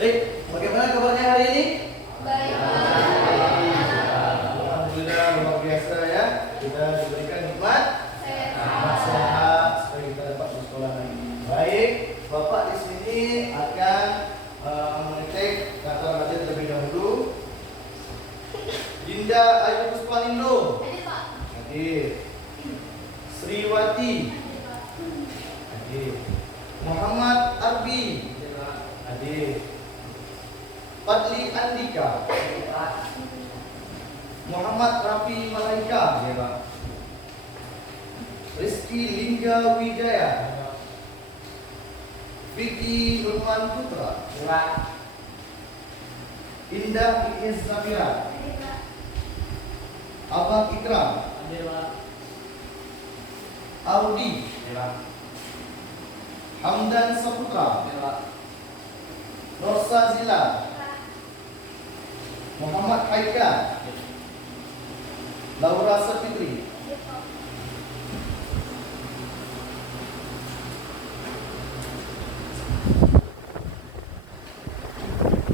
Baik, bagaimana kabarnya hari ini? Baik. Alhamdulillah, luar biasa ya. Kita diberikan nikmat sehat supaya kita dapat bersekolah lagi. Baik, Bapak di sini akan mengetik kata raja terlebih dahulu. Dinda Ayu Puspanindo. Hadir. Sriwati. Hadir. Muhammad Arbi. Hadir. Fadli Andika. Muhammad Rafi Malaika. Ya, Pak. Rizky Lingga Wijaya. Vicky Nurman Putra. Indah Iis Safira. Abang Ikram. Audi. Hamdan Saputra. Rosa Zila. Muhammad Haika. Laura Sapitri.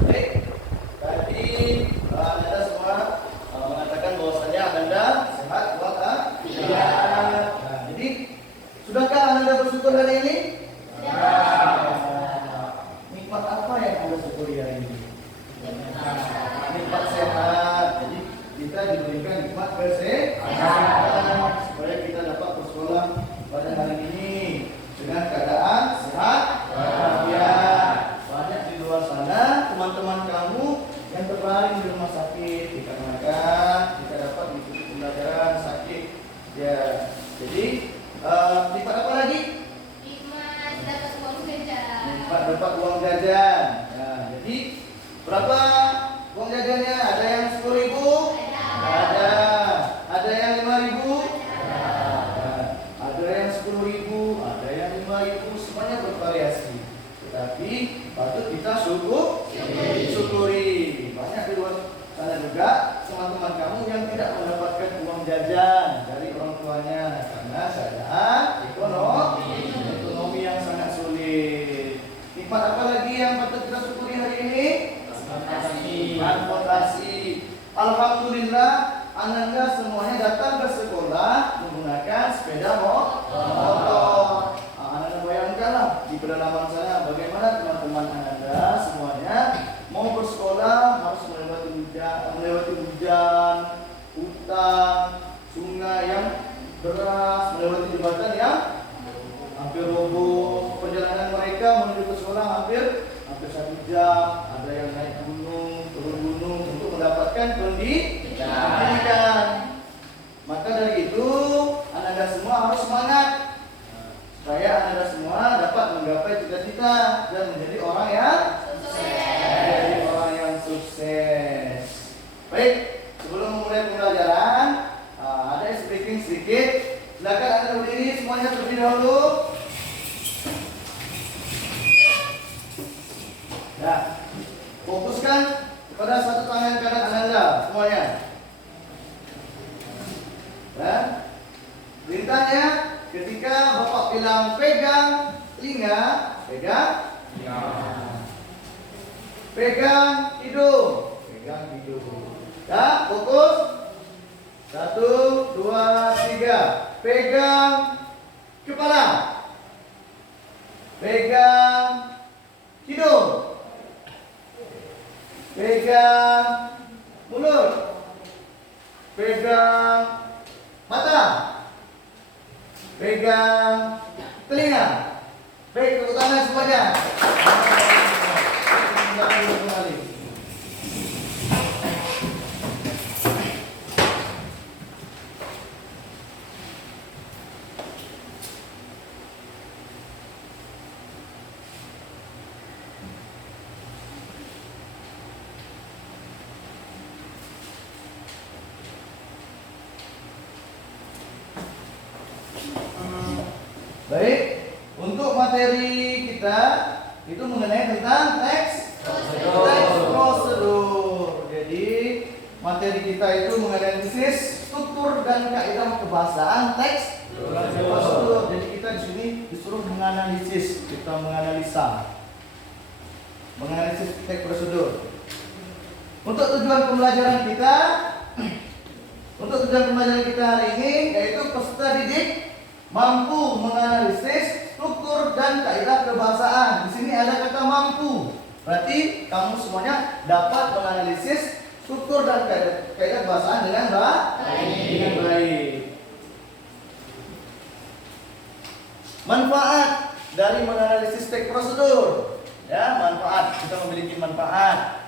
Baik, tadi Anda semua mengatakan bahwasanya Anda sehat walafiat. Nah, jadi sudahkah Anda bersyukur hari ini? Nikmat apa yang Anda syukuri hari ini? Nikmat sehat. Jadi kita diberikan nikmat kesehatan supaya kita dapat bersekolah pada hari ini dengan keadaan sehat walafiat. Banyak di luar sana teman-teman kamu yang terbaring di rumah sakit dikarenakan kita dapat mengikuti pembelajaran sakit. Ya, jadi nikmat apa lagi? Nikmat dapat uang jajan. Nikmat dapat uang jajan. Nah, jadi berapa uang jajannya? Ada yang 10.000? Ada. Ada yang 5.000? Ada yang 10.000, ada yang 5.000, semuanya bervariasi. Tetapi patut kita syukuri. Banyak di luar sana juga teman-teman kamu yang tidak mendapatkan uang jajan dari orang tuanya karena keadaan ekonomi yang sangat sulit. Nikmat apa lagi yang patut kita syukuri hari ini? Transportasi. Alhamdulillah, Anda semuanya datang ke sekolah menggunakan sepeda motor. Anda bayangkanlah di pedalaman sana bagaimana teman-teman Anda semuanya mau bersekolah harus melewati hujan, hutan, sungai yang deras, melewati jembatan yang hampir roboh. Perjalanan mereka menuju ke sekolah hampir 1 jam. Ada yang naik gunung, turun gunung untuk mendapatkan pendidikan. Maka dari itu, Anda semua harus semangat supaya Anda semua dapat menggapai cita-cita dan menjadi orang yang sukses. Baik, sebelum memulai pembelajaran, ada speaking sedikit. Silakan Anda berdiri semuanya terlebih dahulu. Ya, fokuskan pada satu tangan kanan Anda semuanya. Dan perintahnya ketika Bapak bilang pegang telinga, pegang hidung, ya, fokus. 1, 2, 3. Pegang kepala, pegang hidung, pegang mulut, pegang mata, pegang telinga. Baik, tepuk tangan semuanya. Kembali. Baik, untuk materi kita itu mengenai tentang teks prosedur. Jadi materi kita itu menganalisis struktur dan kaidah kebahasaan teks prosedur. Jadi kita di sini disuruh menganalisis, kita menganalisa. menganalisis teks prosedur. Untuk tujuan pembelajaran kita hari ini yaitu peserta didik mampu menganalisis struktur dan kaidah kebahasaan. Di sini ada kata mampu. Berarti kamu semuanya dapat menganalisis struktur dan kaidah kebahasaan dengan baik. Manfaat dari menganalisis teks prosedur. Ya, manfaat. Kita memiliki manfaat.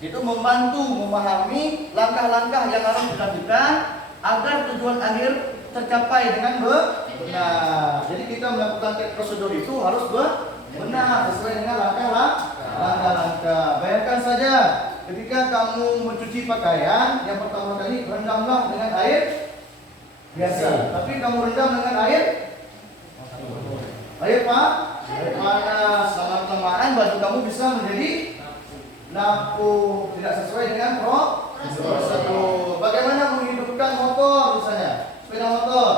Itu membantu memahami langkah-langkah yang harus dilakukan agar tujuan akhir tercapai dengan benar. Jadi kita melakukan teks prosedur itu harus benar sesuai dengan langkah-langkah. Bayangkan saja ketika kamu mencuci pakaian, yang pertama kali rendamlah dengan air biasa. Tapi kamu rendam dengan air panas. Lama-kelamaan baju kamu bisa menjadi napu, tidak sesuai dengan prosedur. Bagaimana menghidupkan motor misalnya, sepeda motor?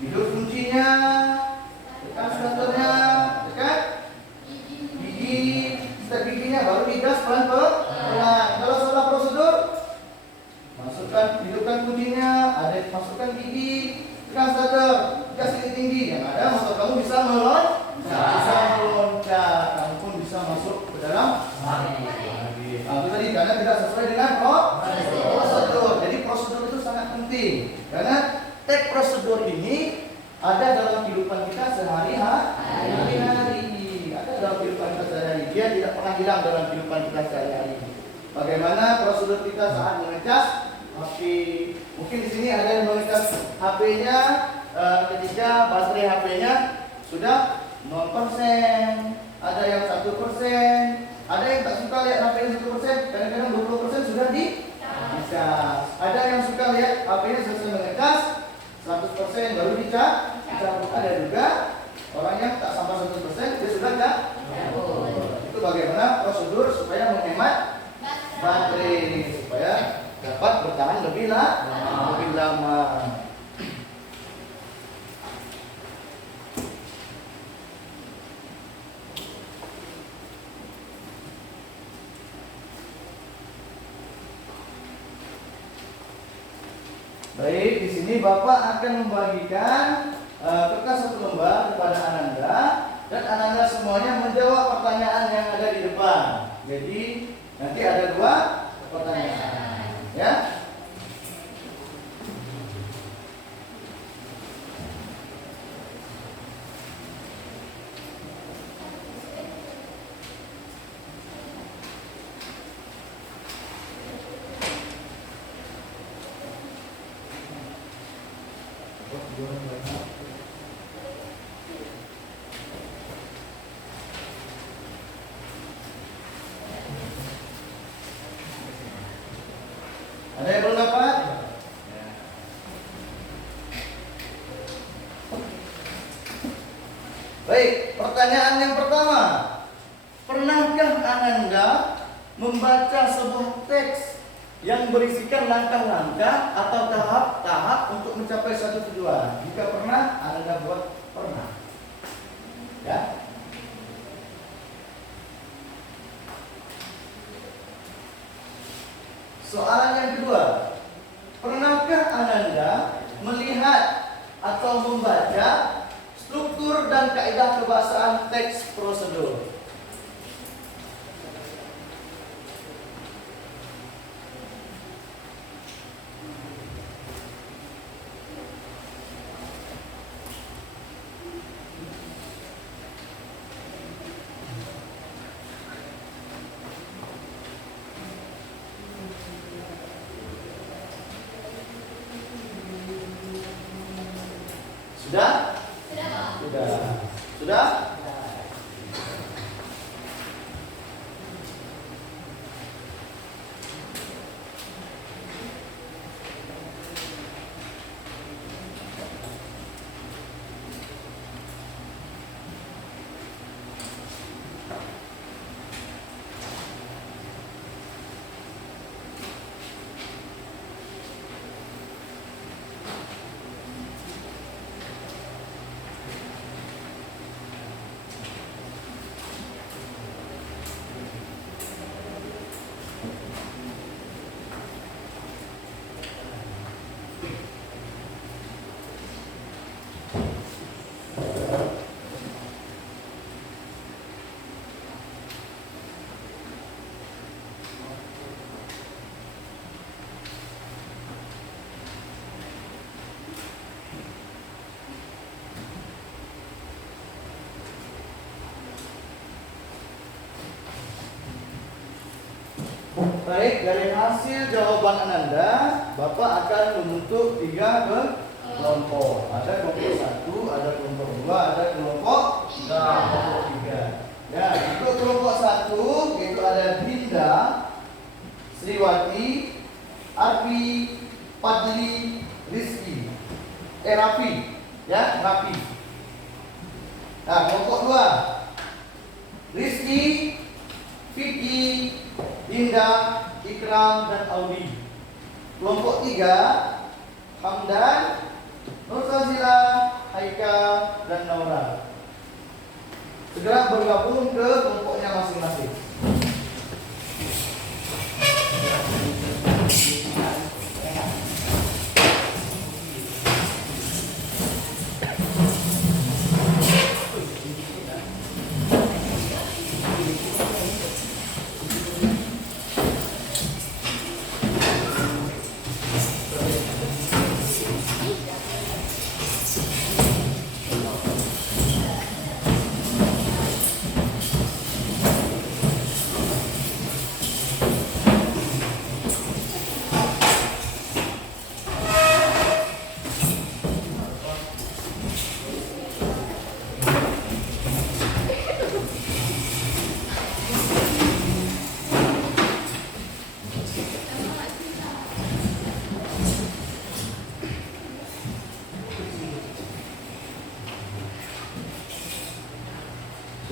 Hidup kuncinya, tekan starternya, tekan gigi, step giginya, baru digas pelan-pelan. Kalau salah prosedur, hidupkan kuncinya, masukkan gigi, tekan starter, gas tinggi. Yang ada motor kamu bisa meloncat, kamu pun bisa masuk ke dalam itu tadi karena tidak sesuai dengan prosedur. Jadi prosedur itu sangat penting karena teks prosedur ini ada dalam kehidupan kita sehari-hari. Ada dalam kehidupan kita sehari-hari. Dia tidak pernah hilang dalam kehidupan kita sehari-hari. Bagaimana prosedur kita saat mengecas HP? Mungkin di sini ada yang mengecas HP-nya ketika baterai HP-nya sudah 0%, ada yang 1%, ada yang tak suka lihat HP-nya 1%, kadang-kadang 20% sudah dicas. Ada yang suka lihat HP-nya selesai mengecas 100% baru dicas. Ada juga orang yang tak sampai 100% dia sudah cabut. Itu bagaimana prosedur supaya menghemat baterai supaya dapat bertahan lebih lama. Baik, di sini Bapak akan membagikan kertas satu lembar kepada Ananda dan Ananda semuanya menjawab pertanyaan yang ada di depan. Jadi nanti ada 2 pertanyaan, ya. Ada yang belum dapat? Baik, pertanyaan yang pertama. Pernahkah Ananda membaca sebuah teks yang berisikan langkah-langkah atau tahap-tahap untuk mencapai suatu tujuan? Jika pernah, Ananda buat pernah. Ya. Soalan yang kedua, pernahkah Ananda melihat atau membaca struktur dan kaidah kebahasaan teks prosedur? Sudah? Sudah? Baik, dari hasil jawaban Ananda, Bapak akan membentuk 3 kelompok. Ada kelompok 1, ada kelompok 2, ada kelompok 3. Ya, untuk kelompok 1 yaitu ada Dinda, Sriwati, Arfi, Padli, Rizky. Rafi, ya, Rafi. Nah, kelompok 2, Rizky, Vicky, Dinda, Ikram, dan Audi. Kelompok 3, Hamdan, Nur Sazila, Haika, dan Naura. Segera bergabung ke kelompoknya masing-masing.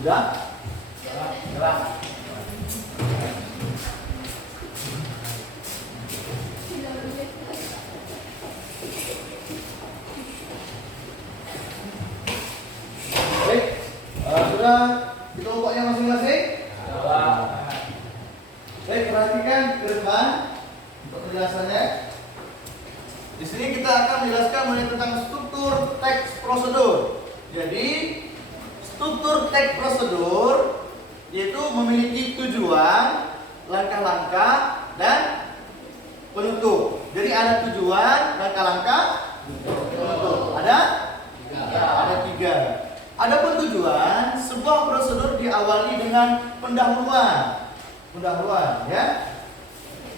Sudah? Gerak. Baik, sudah di kelompoknya masing-masing? Baik, perhatikan ke depan untuk penjelasannya. Di sini kita akan menjelaskan mengenai tentang struktur teks prosedur. Jadi struktur teks prosedur yaitu memiliki tujuan, langkah-langkah, dan penutup. Jadi ada tujuan, langkah-langkah, penutup. Ada 3. Adapun tujuan, sebuah prosedur diawali dengan pendahuluan, ya,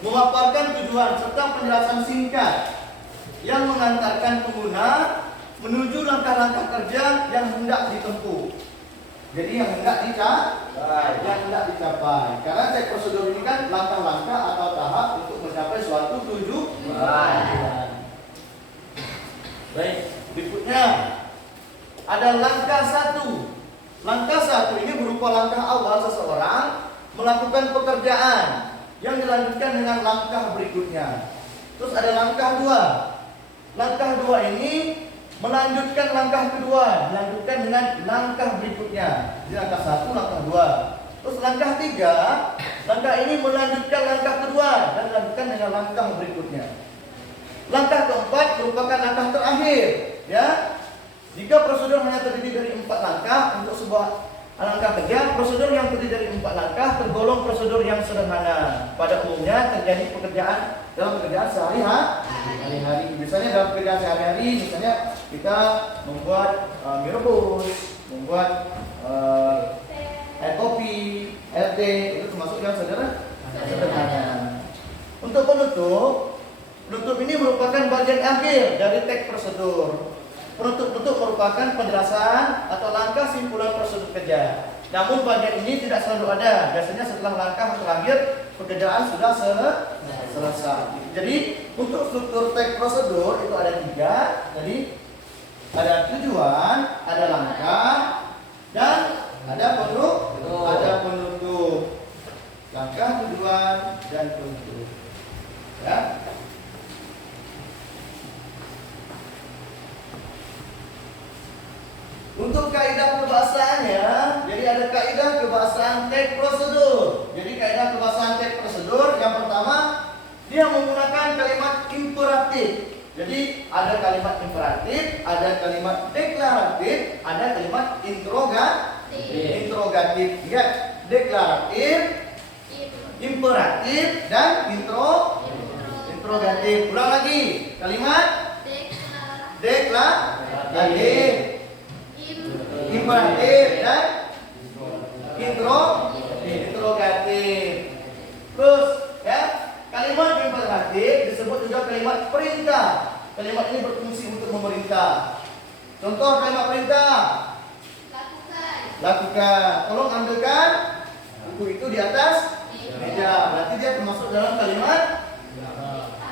memaparkan tujuan serta penjelasan singkat yang mengantarkan pengguna menuju langkah-langkah kerja yang hendak ditempuh. Jadi yang hendak dicapai. Karena teks prosedur ini kan langkah-langkah atau tahap untuk mencapai suatu tujuan. Baik, berikutnya ada langkah 1. Langkah 1 ini berupa langkah awal seseorang melakukan pekerjaan yang dilanjutkan dengan langkah berikutnya. Terus ada langkah 2. Langkah 2 ini melanjutkan langkah kedua, dilanjutkan dengan langkah berikutnya. Jadi langkah 1, langkah 2. Terus langkah 3, langkah ini melanjutkan langkah kedua dan dilanjutkan dengan langkah berikutnya. Langkah keempat merupakan langkah terakhir, ya. Jika prosedur hanya terdiri dari 4 langkah untuk sebuah langkah kerja, prosedur yang terdiri dari 4 langkah tergolong prosedur yang sederhana. Pada umumnya terjadi dalam pekerjaan sehari-hari. Biasanya dalam pekerjaan sehari-hari, misalnya kita membuat mie rebus, membuat air kopi, air teh, itu termasuk yang sederhana. Untuk penutup ini merupakan bagian akhir dari teks prosedur. Penutup merupakan penjelasan atau langkah simpulan prosedur kerja. Namun bagian ini tidak selalu ada. Biasanya setelah langkah terakhir pekerjaan sudah selesai. Jadi untuk struktur teks prosedur itu ada 3. Jadi ada tujuan, ada langkah, dan ada penutup. Langkah, tujuan, dan penutup. Ya. Untuk kaidah kebahasaannya, jadi ada kaidah kebahasaan teks prosedur. Jadi kaidah kebahasaan teks prosedur yang pertama, dia menggunakan kalimat imperatif. Jadi ada kalimat imperatif, ada kalimat deklaratif, ada kalimat interrogatif. Ya, deklaratif, imperatif, dan interrogatif. Ulang lagi, kalimat deklaratif, imperatif, dan interrogatif. Terus kalimat perintah. Kalimat ini berfungsi untuk memerintah. Contoh kalimat perintah. Lakukan. Lakukan. Tolong ambilkan buku itu di atas meja. Berarti dia termasuk dalam kalimat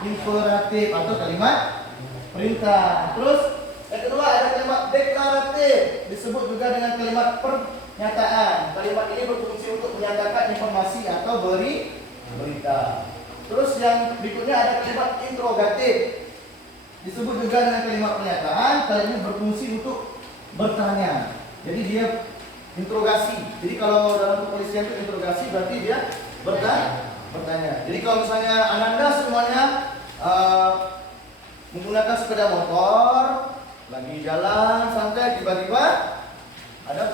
imperatif atau kalimat perintah. Terus yang kedua ada kalimat deklaratif, disebut juga dengan kalimat pernyataan. Kalimat ini berfungsi untuk menyatakan informasi atau beri berita. Terus yang berikutnya ada kalimat interrogatif, disebut juga dengan kalimat pernyataan. Kalimat ini berfungsi untuk bertanya. Jadi dia interogasi. Jadi kalau dalam kepolisian itu interogasi berarti dia bertanya. Jadi kalau misalnya Ananda semuanya menggunakan sepeda motor, lagi jalan santai, tiba-tiba ada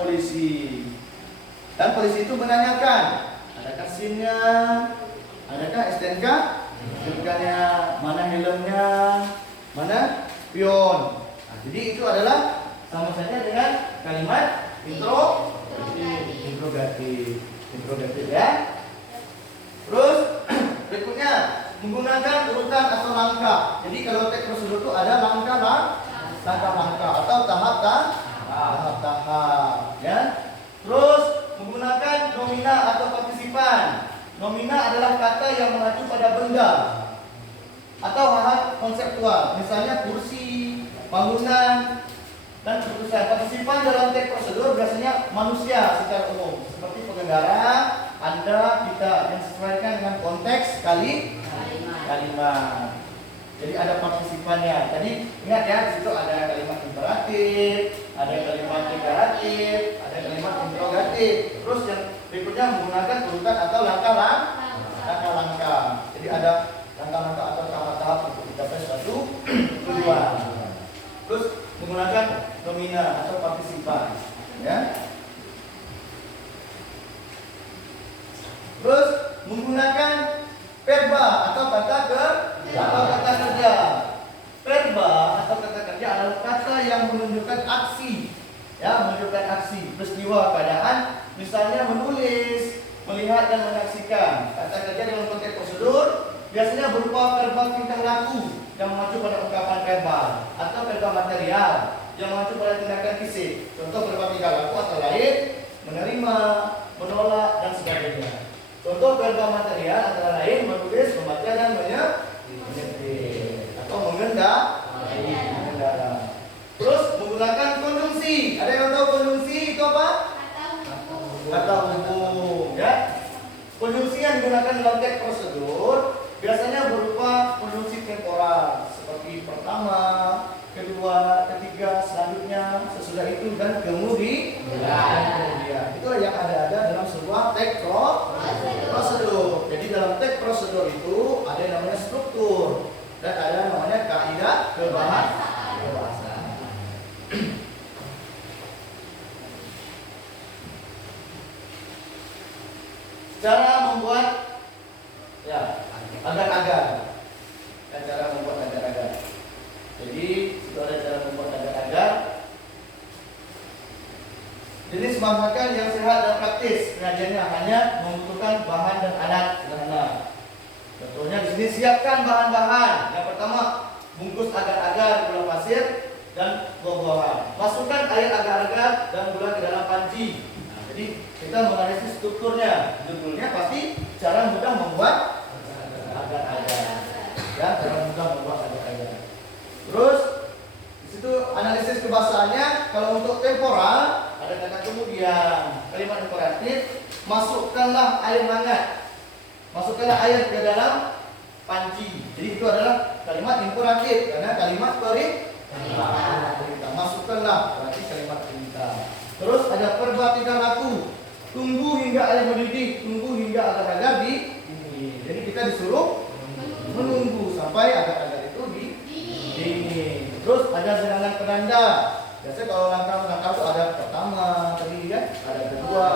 polisi. Dan polisi itu menanyakan, adakah SIM-nya, adakah STNK, STNK-nya, mana helmnya, mana pion. Nah, jadi itu adalah sama saja dengan kalimat interrogatif ya. Terus berikutnya menggunakan urutan atau langkah. Jadi kalau teks prosedur itu ada langkah-langkah atau tahap-tahap ya. Terus menggunakan nomina atau partisipan. Nomina adalah kata yang mengacu pada benda atau hal konseptual, misalnya kursi, bangunan, dan seterusnya. Partisipan dalam teks prosedur biasanya manusia secara umum, seperti pengendara, Anda, kita, yang disesuaikan dengan konteks kalimat. Jadi ada partisipannya. Tadi ingat ya, di situ ada kalimat imperatif, ada kalimat deklaratif, ada kalimat interrogatif. Terus yang berikutnya menggunakan urutan atau langkah-langkah. Jadi ada langkah-langkah atau tahap-tahap untuk mencapai suatu tujuan. Terus menggunakan nomina atau partisipan, ya. Terus menggunakan verba atau kata kerja. Verba atau kata kerja adalah kata yang menunjukkan aksi, ya, menunjukkan aksi, peristiwa, keadaan, misalnya menulis, melihat dan menyaksikan. Kata kerja dalam konteks prosedur biasanya berupa verba tingkah laku yang mengacu pada ungkapan verbal atau verba material yang mengacu pada tindakan fisik. Contoh verba tingkah laku antara lain menerima, menolak, dan sebagainya. Contoh verba material antara lain menulis, membaca, dan menyetir atau mengendara. Terus menggunakan konjungsi. Ada yang tahu konjungsi itu apa? Kata hubung, ya. Konjungsi yang digunakan dalam teks prosedur biasanya berupa konjungsi temporal seperti pertama, kedua, ketiga, selanjutnya, sesudah itu, dan kemudian. Itulah yang ada dalam sebuah teks prosedur. Jadi dalam teks prosedur itu ada yang namanya struktur dan ada yang namanya kaidah kebahasaan. Cara membuat agar-agar. Cara membuat agar-agar. Jadi itu ada cara membuat agar-agar. Jenis masakan yang sehat dan praktis, penyajiannya hanya membutuhkan bahan dan alat sederhana. Contohnya di sini siapkan bahan-bahan. Yang pertama, bungkus agar-agar gula pasir dan buah-buahan. Masukkan air agar-agar dan gula ke dalam panci. Nah, jadi kita menganalisis strukturnya. Strukturnya pasti cara mudah membuat agar-agar. Ya, cara mudah membuat agar-agar. Terus di situ analisis kebahasaannya. Kalau untuk temporal ada kata kemudian, kalimat imperatif, masukkanlah air hangat. Masukkanlah air ke dalam panci. Jadi itu adalah kalimat imperatif karena kalimat perintah. Masukkanlah berarti kalimat perintah. Terus ada verba tingkah laku. Tunggu hingga air mendidih, tunggu hingga agar-agar didingin. Jadi kita disuruh menunggu sampai agar-agar itu didingin. Terus ada serangan penanda. Biasanya kalau langkah-langkah itu ada pertama, tadi kan, ada kedua,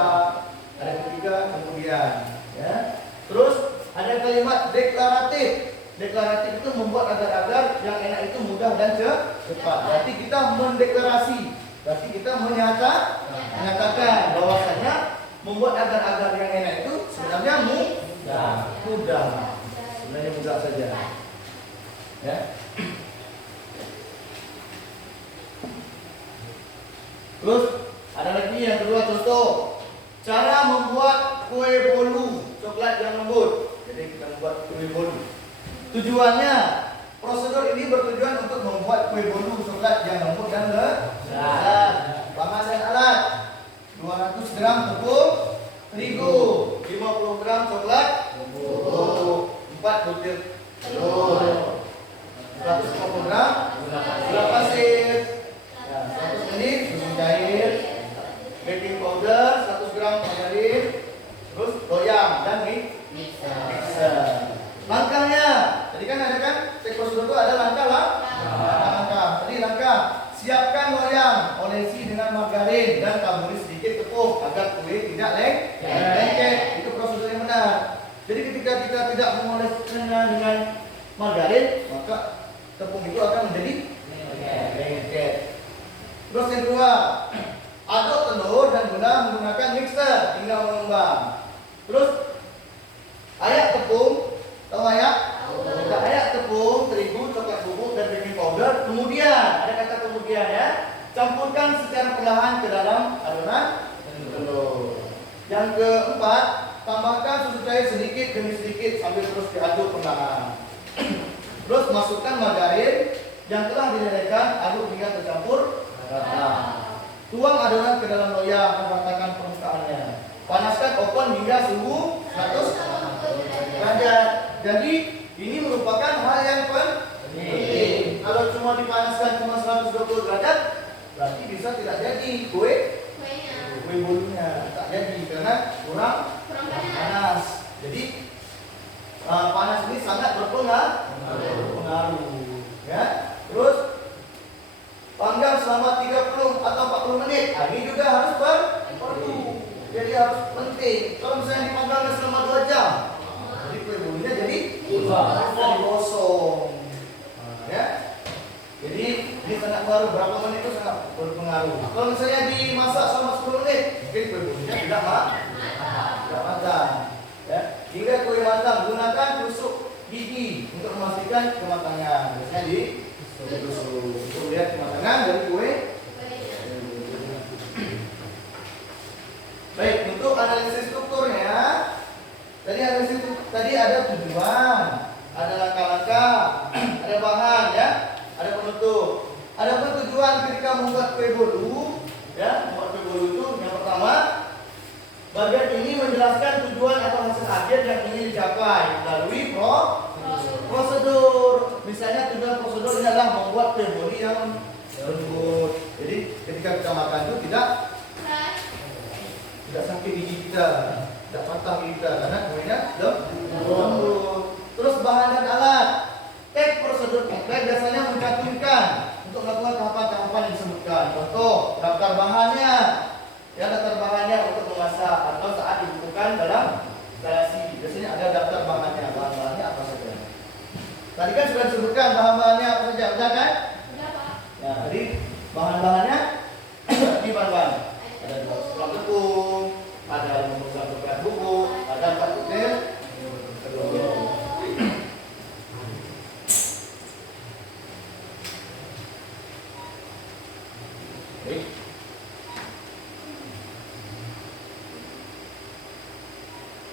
ada ketiga, kemudian, ya. Terus ada kalimat deklaratif. Deklaratif itu membuat agar-agar yang enak itu mudah dan cepat. Berarti kita mendeklarasi. Berarti kita menyatakan bahwasanya membuat agar-agar yang enak itu sebenarnya mudah. Sebenarnya mudah saja. Ya. Terus ada lagi yang kedua, contoh cara membuat kue bolu coklat yang lembut. Jadi kita membuat kue bolu. Tujuannya, prosedur ini bertujuan untuk membuat kue bolu coklat yang lembut dan lezat. Bahan dan alat: 200 gram tepung terigu, 50 gram coklat bubuk, 4 butir telur, 150 gram gula pasir, 100 menit susu cair, baking powder 100 gram margarin, terus loyang dan mixer. Langkahnya, tadi kan ada kan cek prosedur itu ada langkah lah. Langkah. Tadi langkah, siapkan loyang, olesi dengan margarin dan taburi sedikit tepung agar kue tidak lengket. Itu prosedur yang benar. Jadi ketika kita tidak mengolesnya dengan margarin, maka tepung itu akan menjadi lengket. Terus yang kedua, aduk telur dan gula menggunakan mixer hingga mengembang. Terus ayak tepung, tahu ayak? Kita ayak tepung terigu, coklat bubuk dan baking powder. Kemudian ada kata kemudian ya, campurkan secara perlahan ke dalam adonan telur. Yang keempat, tambahkan susu cair sedikit demi sedikit sambil terus diaduk perlahan. Terus masukkan margarin yang telah dilelehkan, aduk hingga tercampur rata. Tuang adonan ke dalam loyang dan ratakan permukaannya. Panaskan oven hingga suhu 100 derajat. Jadi ini merupakan hal yang penting. Kalau cuma dipanaskan cuma 120 derajat, berarti bisa tidak jadi kue bolunya, tak jadi karena kurang panas. Jadi panas ini sangat berpengaruh. Ya. Terus panggang selama 30 atau 40 menit. Ini juga harus perlu. Jadi harus penting. Kalau misalnya dipanggang selama 2 jam, jadi kue bolunya jadi gosong. Ya. Jadi ini sangat baru, berapa menit itu sangat berpengaruh. Kalau misalnya dimasak selama 10 menit, mungkin kue bolunya tidak matang. Ya. Hingga kue matang, gunakan tusuk gigi untuk memastikan kematangan. Biasanya ditusuk untuk lihat kematangan dari kue. Baik, untuk analisis strukturnya, tadi ada tujuan, ada langkah-langkah, ada bahan ya, ada penutup. Ada pun tujuan ketika membuat kue bolu, ya, membuat kue bolu itu yang pertama, bagian ini menjelaskan tujuan atau hasil akhir yang ingin dicapai melalui prosedur. Misalnya tujuan prosedur ini adalah membuat kue bolu yang lembut. Jadi ketika kita makan itu tidak sakit gigi kita, tidak patah gigi kita karena kuenya lembut. Terus bahan dan alat. Tek prosedur kompleks biasanya mencantumkan untuk melakukan tahapan-tahapan yang disebutkan. Contoh, daftar bahannya. Ya, daftar bahannya untuk memasak atau saat dibutuhkan dalam instalasi. Biasanya ada daftar bahannya. Bahan-bahannya apa saja. Tadi kan sudah disebutkan bahan-bahannya apa saja, benar kan? Ya, jadi bahan-bahannya di bahan-bahan. Ada 200 gram tepung, ada 50 gram coklat bubuk, ada 4 butir telur.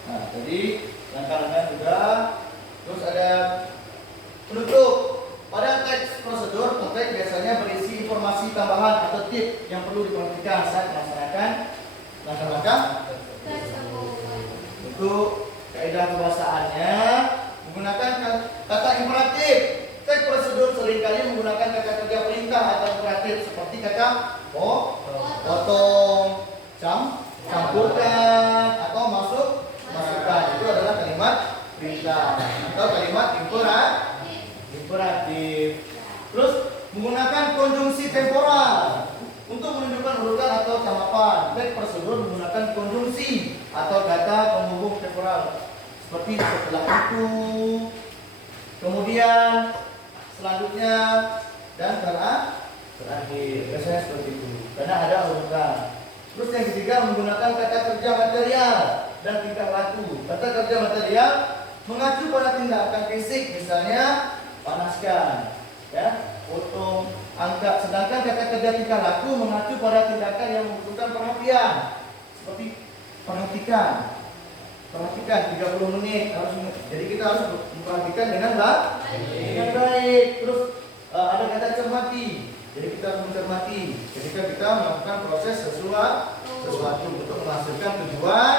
Nah, jadi langkah-langkah sudah. Terus ada penutup. Pada teks prosedur, teks biasanya berisi informasi tambahan atau tip yang perlu diperhatikan saat melaksanakan langkah-langkah. Untuk kaidah kebahasaannya menggunakan kata imperatif. Teks prosedur seringkali menggunakan kata kerja perintah atau imperatif seperti kata potong, campurkan, atau masukkan. Itu adalah kalimat perintah atau kalimat imperatif. Terus menggunakan konjungsi temporal untuk menunjukkan urutan atau tahapan. Teks prosedur menggunakan konjungsi atau kata penghubung temporal seperti setelah itu, kemudian, selanjutnya, dan terakhir. Biasanya seperti itu karena ada urutan. Terus yang ketiga menggunakan kata kerja material dan tingkah laku. Kata kerja material mengacu pada tindakan fisik, misalnya panaskan, ya, potong, angkat. Sedangkan kata kerja tingkah laku mengacu pada tindakan yang membutuhkan perhatian, seperti perhatikan 30 menit harus. Jadi kita harus memperhatikan dengan baik. Terus ada kata cermati. Jadi kita harus mencermati ketika kita melakukan proses sesuatu untuk menghasilkan tujuan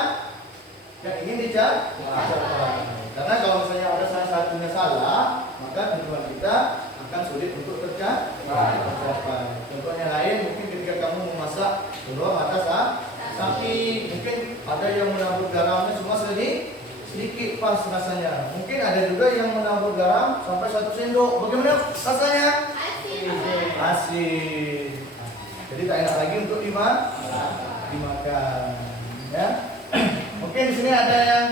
yang ingin dicapai. Karena kalau misalnya ada salah satunya salah, maka tujuan kita akan sulit untuk tercapai. Contohnya lain, mungkin ketika kamu memasak telur mata sapi, mungkin ada yang menabur garamnya cuma sedikit pas rasanya. Mungkin ada juga yang menabur garam sampai 1 sendok. Bagaimana rasanya? Asin. Jadi tak enak lagi untuk dimakan. Ya. Mungkin di sini ada yang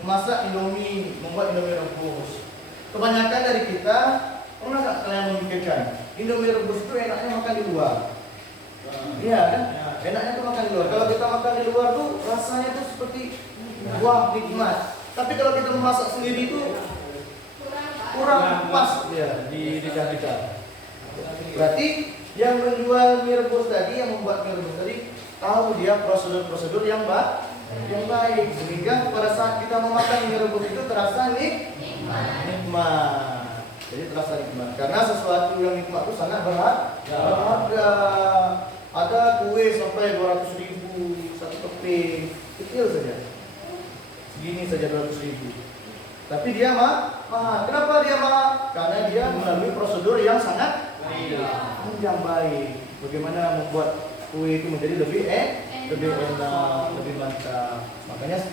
memasak Indomie, membuat Indomie rebus. Kebanyakan dari kita pernah nggak kalian memikirkan Indomie rebus itu enaknya makan di luar? Iya kan? Enaknya tuh makan di luar. Kalau kita makan di luar tuh rasanya tuh seperti wah nikmat. Tapi kalau kita memasak sendiri itu kurang pas ya di lidah kita. Berarti yang menjual mie rebus tadi, yang membuat mie rebus tadi tahu dia prosedur-prosedur yang baik, sehingga pada saat kita memakan mie rebus itu terasa nikmat. Jadi terasa nikmat karena sesuatu yang nikmat itu sangat berharga. Ada kue sampai 200.000 satu keping, kecil saja, segini saja 200.000. Tapi dia mahal. Kenapa dia mahal? Karena dia melalui prosedur yang sangat yang baik. Bagaimana membuat kue itu menjadi lebih enak, lebih mantap. Makanya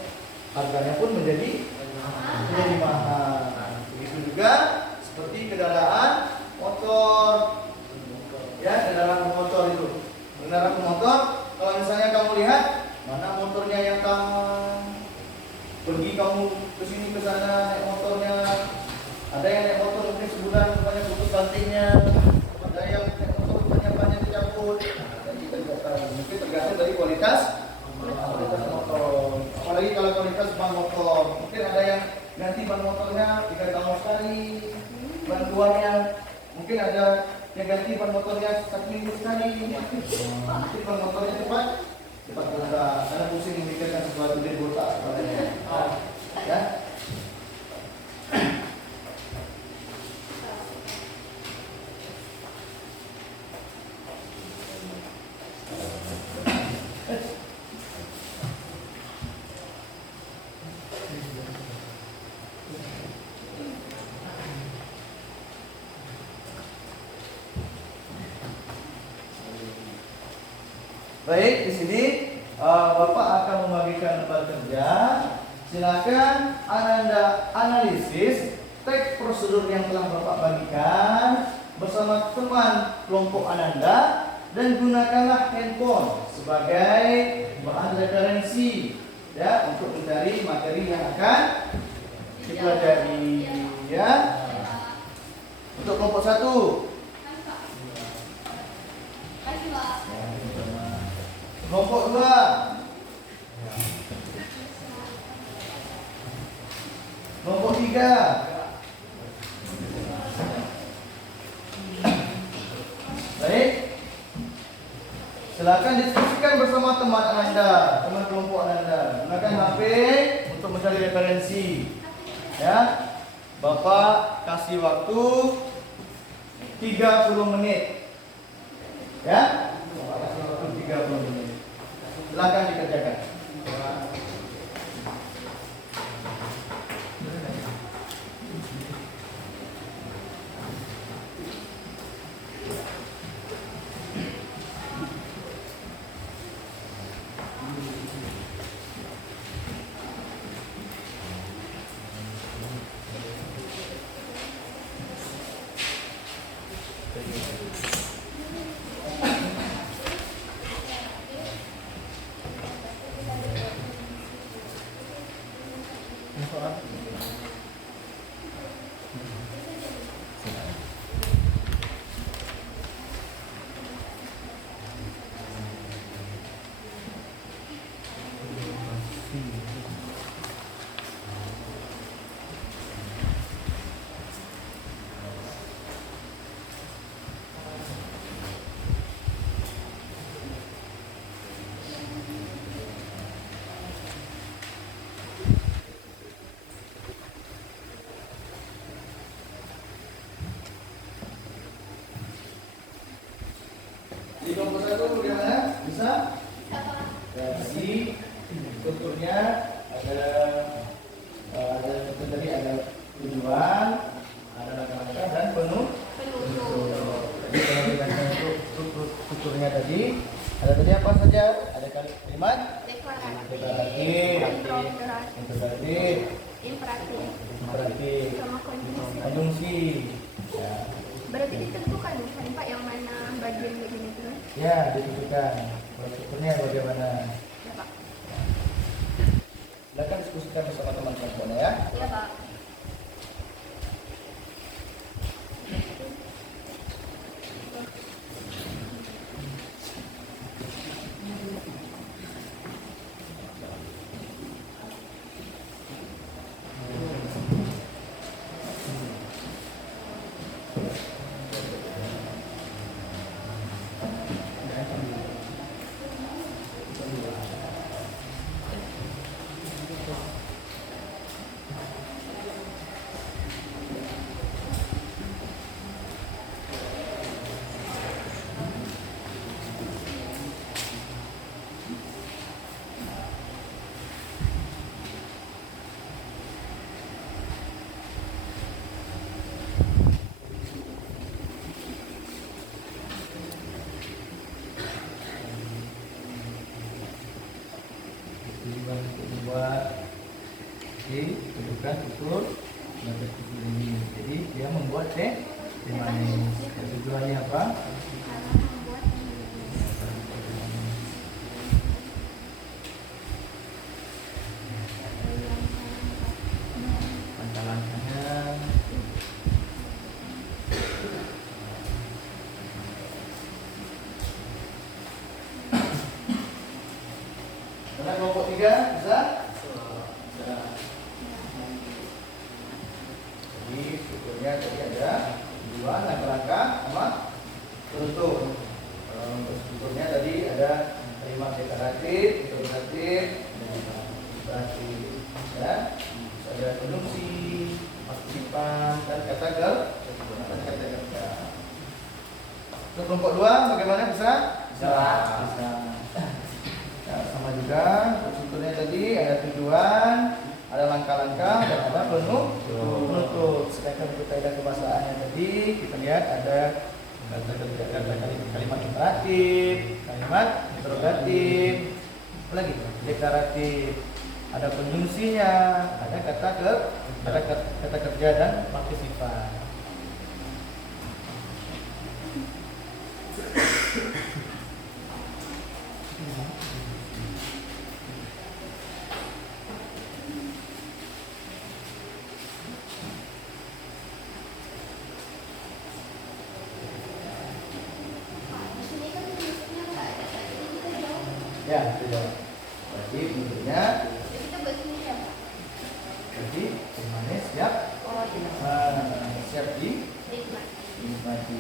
harganya pun menjadi mahal. Begitu juga seperti kendaraan motor. Ya, kendaraan motor itu. Kendaraan motor, kalau misalnya kamu lihat mana motornya yang pergi kamu ke sini ke sana naik motornya. Ada yang naik motor mungkin sebulan rupanya putus rantingnya. Ada yang naik motor rupanya banyak dicabut. Kita tidak tahu. Mungkin tergantung dari kualitas motor. Apalagi kalau kualitas ban motor. Mungkin ada yang ganti ban motornya 3 tahun sekali. Ban tuanya. Mungkin ada yang ganti ban motornya 1 minggu sekali. Mungkin ban motornya cepat rusak. Karena pusing memikirkan sesuatu di botak kepadanya. Ya. Baik, di sini Bapak akan membagikan tempat kerja. Silakan Anda analisis teks prosedur yang telah Bapak bagikan bersama teman kelompok Anda dan gunakanlah handphone sebagai bahan referensi ya untuk mencari materi yang akan dipelajari ya. Untuk kelompok 1. Kelompok 2. Kelompok 3. Baik. Silakan diskusikan bersama teman Anda, teman kelompok Anda. Gunakan HP untuk mencari referensi. Ya. Bapak kasih waktu 30 menit. Ya. Bapak kasih waktu 30 menit. Silakan dikerjakan. bagaimana? Bisa? Bisa Pak. Ya, tadi strukturnya ada tadi ada tujuan, ada langkah-langkah dan Penutup. Jadi kalau kita untuk strukturnya tadi ada tadi apa saja? Ada kalimat Deklarasi. deklaratif, Interoperasi. integratif, Imperatif. imperatif, Sama konjungsi. konjungsi. Ya, Berarti ditentukan kan Pak yang mana bagian-bagian itu? ya ditentukan. Kalau strukturnya bagaimana? Ya Pak. Silakan diskusikan bersama teman-teman ya. Iya Pak. Tujuan kedua ditentukan struktur dan struktur ini. Jadi dia membuat teh manis. Tujuannya apa? Karena membuat Langkah-langkahnya karena kelompok 3 bisa? Bisa. Jadi strukturnya tadi ada dua langkah-langkah sama penutup. Kalau untuk strukturnya tadi ada kalimat deklaratif, integratif, dan imperatif. Ya, terus ada konjungsi, partisipan, dan kata kerja. Untuk kelompok 2 bagaimana bisa? Bisa. Bisa. Ya, sama juga untuk strukturnya tadi ada tujuan, ada langkah-langkah, dan ada penutup. Sedangkan untuk kaidah kebahasaannya tadi kita lihat ada kalimat imperatif, kalimat interrogatif, apa lagi? Deklaratif, ada konjungsinya, ada kata kerja dan partisipan. Pak, di sini kan tulisnya nggak ada tadi kita jawab. Ya, sudah. Berarti bentuknya Jadi kita buat sini ya Pak. jadi semuanya siap, Oh tidak. siap Nikmat. dinikmati.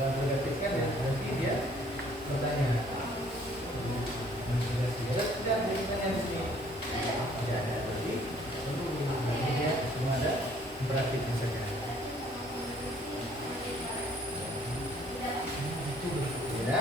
Kalau negatifkan ya berarti dia bertanya. Tidak ada pertanyaan di sini. Tidak ada berarti dia cuma ada imperatif saja. Ya.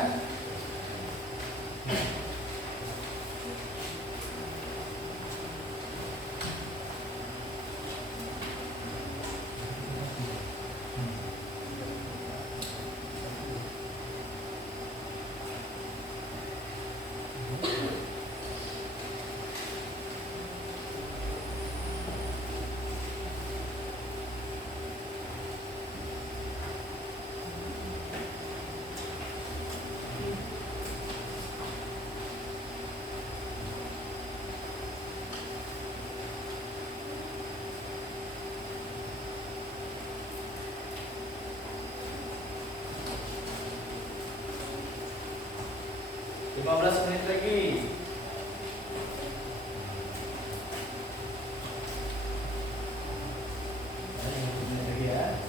Lima belas menit lagi. Ya.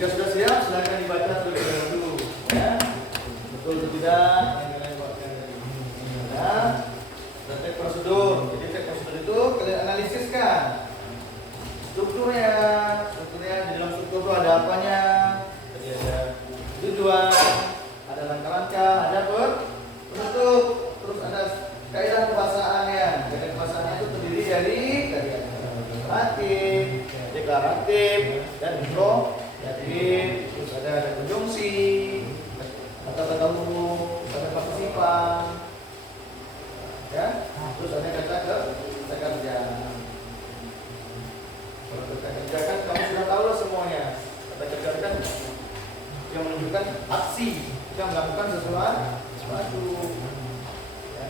Jika sudah siap, silakan dibaca terlebih dahulu. Ya, betul atau tidak? Yang kalian buatkan tadi. Ya, dan tek prosedur. Jadi tek prosedur itu kalian analisiskan strukturnya. Strukturnya di dalam struktur itu ada apanya? Jadi ada tujuan, ada langkah-langkah, ada penutup, terus ada kaidah kebahasaannya. Kaidah kebahasaannya itu terdiri dari afirmatif, deklaratif, dan interrogatif. Terus ada konjungsi, kata-kata umum, kata partisipan, ya. Terus ada kata kerja. Kalau kata kerja kan kamu sudah tahu lah semuanya. Kata kerja kan yang menunjukkan aksi, kita melakukan sesuatu. Ya.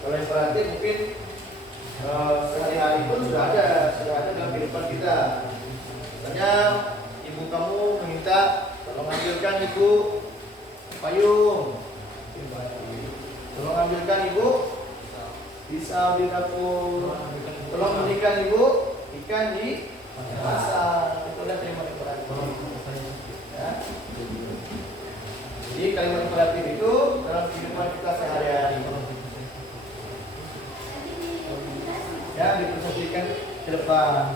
Kalau imperatif mungkin sehari-hari pun sudah ada dalam kehidupan kita. Misalnya ibu kamu meminta tolong ambilkan ibu payung, tolong ambilkan ibu pisau di dapur, tolong belikan ibu ikan di pasar. Itulah terima imperatif. Ya. kalimat imperatif itu dalam kehidupan kita sehari-hari. Ya, dipresentasikan ke depan.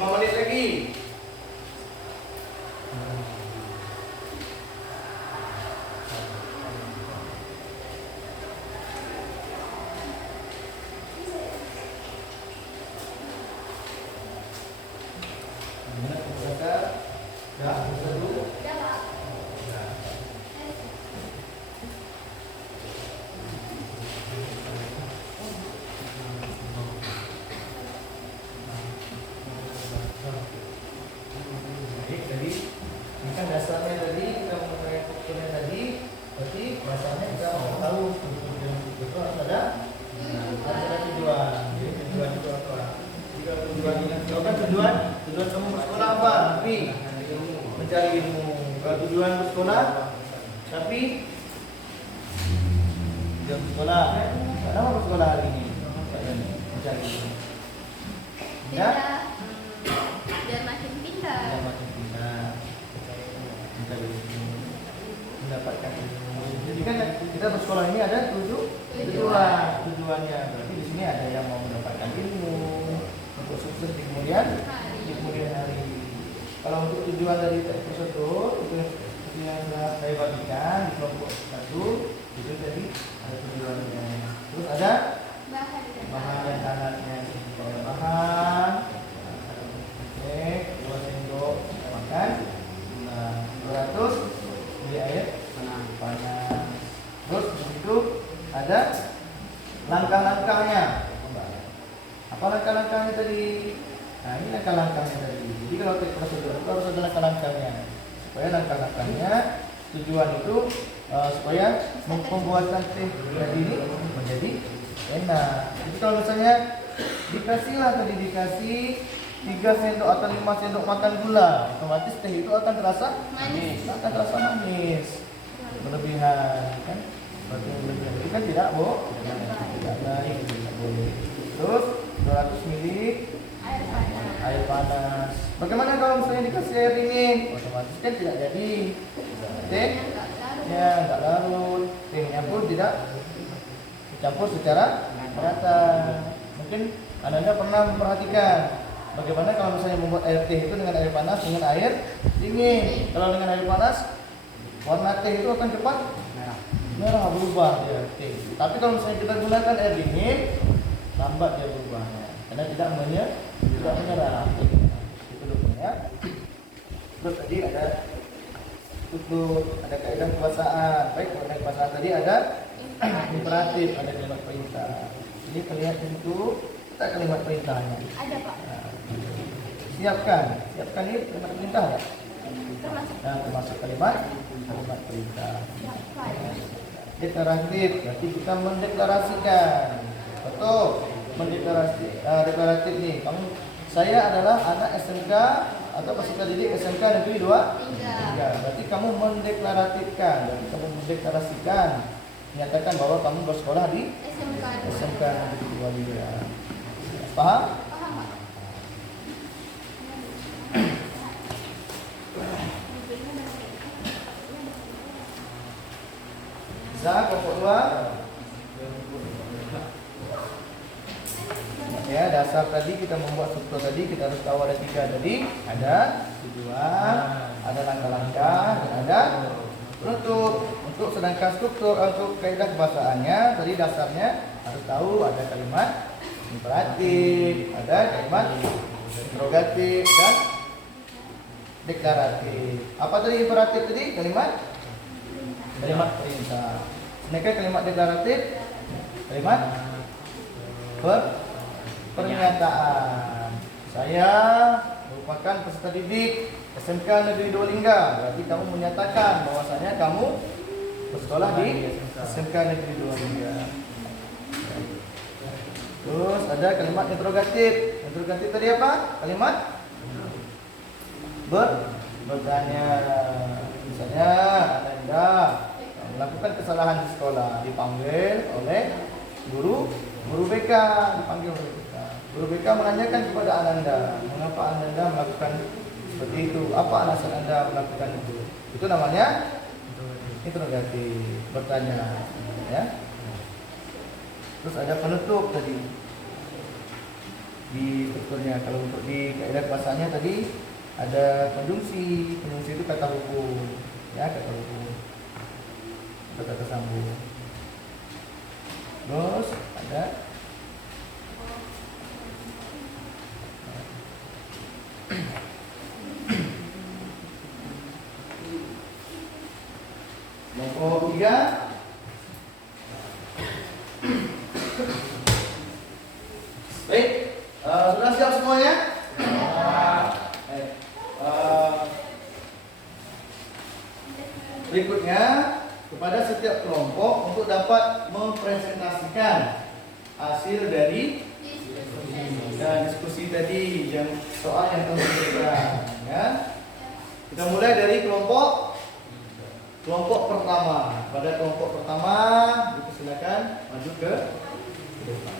Menit lagi. Dasarnya tadi kita menggunakan strukturnya tadi, berarti bahasanya kita mau tahu itu harus ada tujuan. Jadi tujuan itu apa? Jika tujuan kamu bersekolah apa? Tapi mencari ilmu. Kalau tujuan bersekolah, tapi jam sekolah. Kenapa bersekolah hari ini? Mencari ilmu. Ya? Biar makin pintar. Biar makin pintar. Mendapatkan ilmu. Jadi kan kita bersekolah ini ada tujuannya. Berarti di sini ada yang mau mendapatkan ilmu untuk sukses di kemudian hari. Kalau untuk tujuan dari teks tersebut itu yang sudah saya bagikan di kelompok 1 itu tadi ada tujuannya. Terus ada bahan dan alatnya. Bahan, cek, 2 sendok makan. 200 ml air panas. Terus di situ ada langkah-langkahnya. Apa langkah-langkahnya tadi? Nah, ini langkah-langkahnya tadi. Jadi kalau teks prosedur itu harus ada langkah-langkahnya. Supaya langkah-langkahnya tujuan itu supaya pembuatan teh tadi ini menjadi enak. Jadi kalau misalnya dikasih 3 sendok atau 5 sendok makan gula, otomatis teh itu akan terasa manis. Berlebihan, kan? Berlebihan. Itu kan tidak baik, tidak boleh. Terus 200 ml air panas. Bagaimana kalau misalnya dikasih air dingin? Otomatis kan tidak jadi. Teh ya nggak larut. Tehnya pun tidak dicampur secara merata. Mungkin Anda pernah memperhatikan bagaimana kalau misalnya membuat air teh itu dengan air panas dengan air dingin. Kalau dengan air panas, warna teh itu akan cepat merah berubah ya teh. Tapi kalau misalnya kita gunakan air dingin, lambat dia berubahnya karena tidak menyerah. Itu dulunya. Terus tadi ada ada kaidah kekuasaan. Baik, kaidah kekuasaan tadi ada imperatif, ada kalimat perintah. Jadi terlihat itu kita kalimat perintahnya. Ada Pak. Siapkan ini kalimat perintah ya. Termasuk. Nah, termasuk kalimat perintah. deklaratif. Berarti kita mendeklarasikan. Betul. Deklaratif nih. Saya adalah anak SMK atau peserta didik SMK Negeri 2 3. Berarti kamu mendeklarasikan. Menyatakan bahwa kamu bersekolah di SMK Negeri 2 3. Paham? Paham, Pak. Za, kelompok 2. Ya, dasar tadi kita membuat struktur tadi, kita harus tahu ada 3 tadi. Ada tujuan, ada langkah-langkah, dan ada penutup. Untuk sedangkan struktur untuk kaidah kebahasaannya tadi dasarnya harus tahu ada kalimat imperatif, ada kalimat interrogatif dan deklaratif. Apa tadi imperatif tadi? Kalimat perintah. Sedangkan kalimat deklaratif kalimat pernyataan. Saya merupakan peserta didik SMK Negeri 2 Lingga. Berarti kamu menyatakan bahwasanya kamu bersekolah di SMK Negeri 2 Lingga. Terus ada kalimat interrogatif. Interrogatif tadi apa? Kalimat bertanya. Misalnya Anda melakukan kesalahan di sekolah, dipanggil oleh guru BK, dipanggil oleh BK. Guru BK menanyakan kepada Anda, mengapa Anda melakukan seperti itu? Apa alasan Anda melakukan itu? Itu namanya interrogatif, bertanya, ya. Terus ada penutup tadi di strukturnya. Kalau untuk di kaidah bahasanya tadi ada konjungsi. Konjungsi itu kata hukum, ya, kata hukum, kata sambung. Terus ada kelompok 3. Baik, sudah siap semuanya? Berikutnya kepada setiap kelompok untuk dapat mempresentasikan hasil dari diskusi tadi yang soal yang telah diberikan, ya. Kita mulai dari kelompok pertama. Pada kelompok pertama, silakan maju ke depan.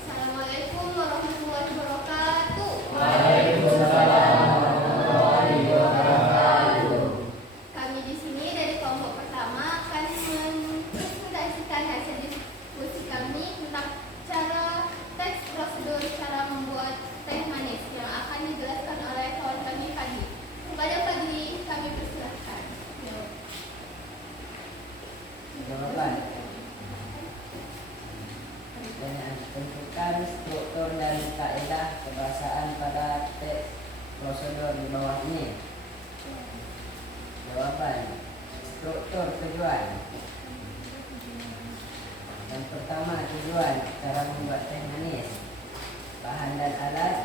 Assalamualaikum warahmatullahi wabarakatuh. Kami di sini dari kelompok pertama akan mempresentasikan hasil diskusi kami tentang cara teks prosedur cara membuat teh manis yang akan dijelaskan oleh kawan kami Fadli. Kepada Fadli kami persilahkan. Tentukan struktur dan kaidah kebahasaan pada teks prosedur di bawah ini. Jawaban. Struktur tujuan. Yang pertama, tujuan cara membuat teh manis. Bahan dan alat: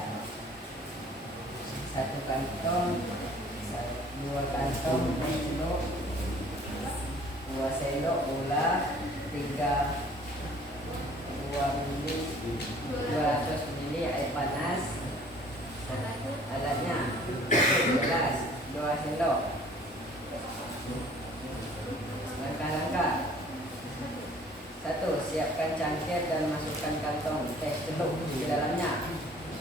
1 kantong, 2 kantong teh celup, 2 sendok gula, 3 200 ml air panas. Alatnya gelas 2 sendok. Langkah-langkah: 1. Siapkan cangkir dan masukkan kantong teh celup ke dalamnya.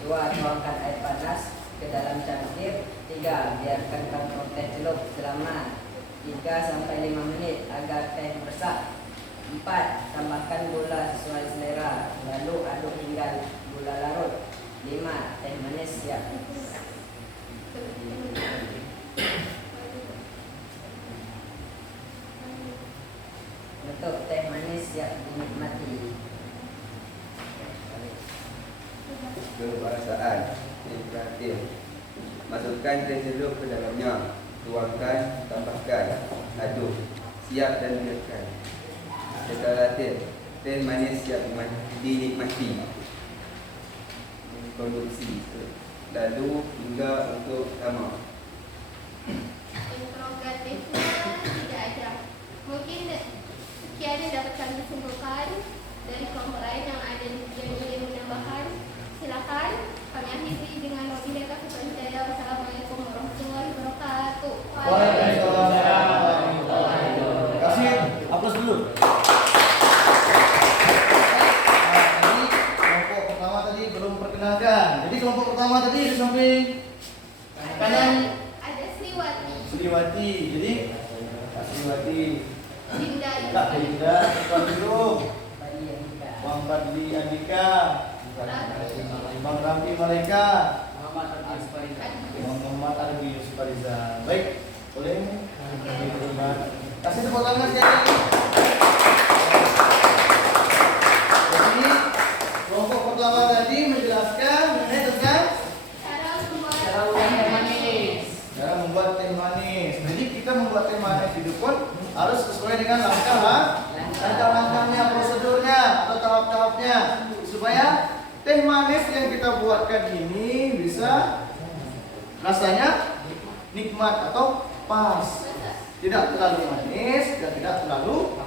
2. Tuangkan air panas ke dalam cangkir. 3. Biarkan kantong teh celup selama 3-5 menit agar teh meresap. 4. Tambahkan gula sesuai selera, lalu aduk hingga gula larut. 5. Teh manis siap. Untuk teh manis siap dinikmati. kebahasaan, imperatif. Masukkan teh celup ke dalamnya, tuangkan, tambahkan, aduk, siap dan biarkan. Deklaratif, teh manis siap dinikmati. Konduksi, lalu hingga untuk tamak. Interrogatifnya tidak ada. Mungkin sekian yang dapat kami simpulkan. Dari kelompok lain yang ada yang ingin menambahkan, silakan. Kami akhiri dengan wabillahi taufiq wal hidayah. Wassalamualaikum warahmatullahi wabarakatuh. Waalaikumsalam warahmatullahi wabarakatuh. Terima kasih. Aplaus dulu. Nah, tadi kelompok pertama tadi belum perkenalkan. Jadi kelompok pertama tadi di samping kanan Ada Sriwati, Sriwati. Jadi Kak Sriwati, Dinda, Kak Dinda, Kak dulu, Bagi yang kita Bang Fadli Andika, Bang Ramli Malaika, Bang Muhammad Arbi Yusufariza. Baik, boleh kasih tepuk tangan sekali. Jadi kelompok pertama tadi menjelaskan mengenai tentang cara membuat teh manis. cara membuat teh manis. Jadi kita membuat teh manis itu pun harus sesuai dengan langkah-langkahnya, prosedurnya atau tahap-tahapnya supaya teh manis yang kita buatkan ini bisa rasanya nikmat atau pas, tidak terlalu manis dan tidak terlalu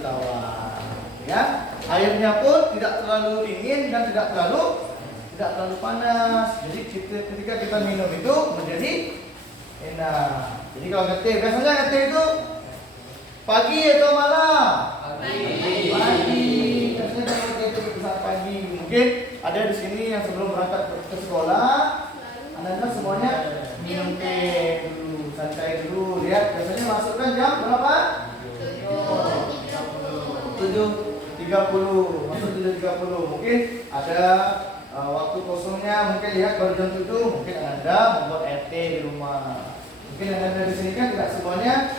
tawar. Ya, airnya pun tidak terlalu dingin dan tidak terlalu panas. Jadi ketika kita minum itu menjadi enak. Jadi kalau ngeteh, biasanya ngeteh itu pagi atau malam? Pagi. Biasanya kalau ngeteh itu saat pagi. Mungkin ada di sini yang sebelum berangkat ke sekolah, anda semuanya minum teh dulu, santai dulu. Lihat, biasanya masukkan jam berapa? 7.30. Masuk 7.30. Mungkin ada waktu kosongnya, mungkin lihat baru jam 7, mungkin Anda membuat RT di rumah. Mungkin Anda di sini kan tidak semuanya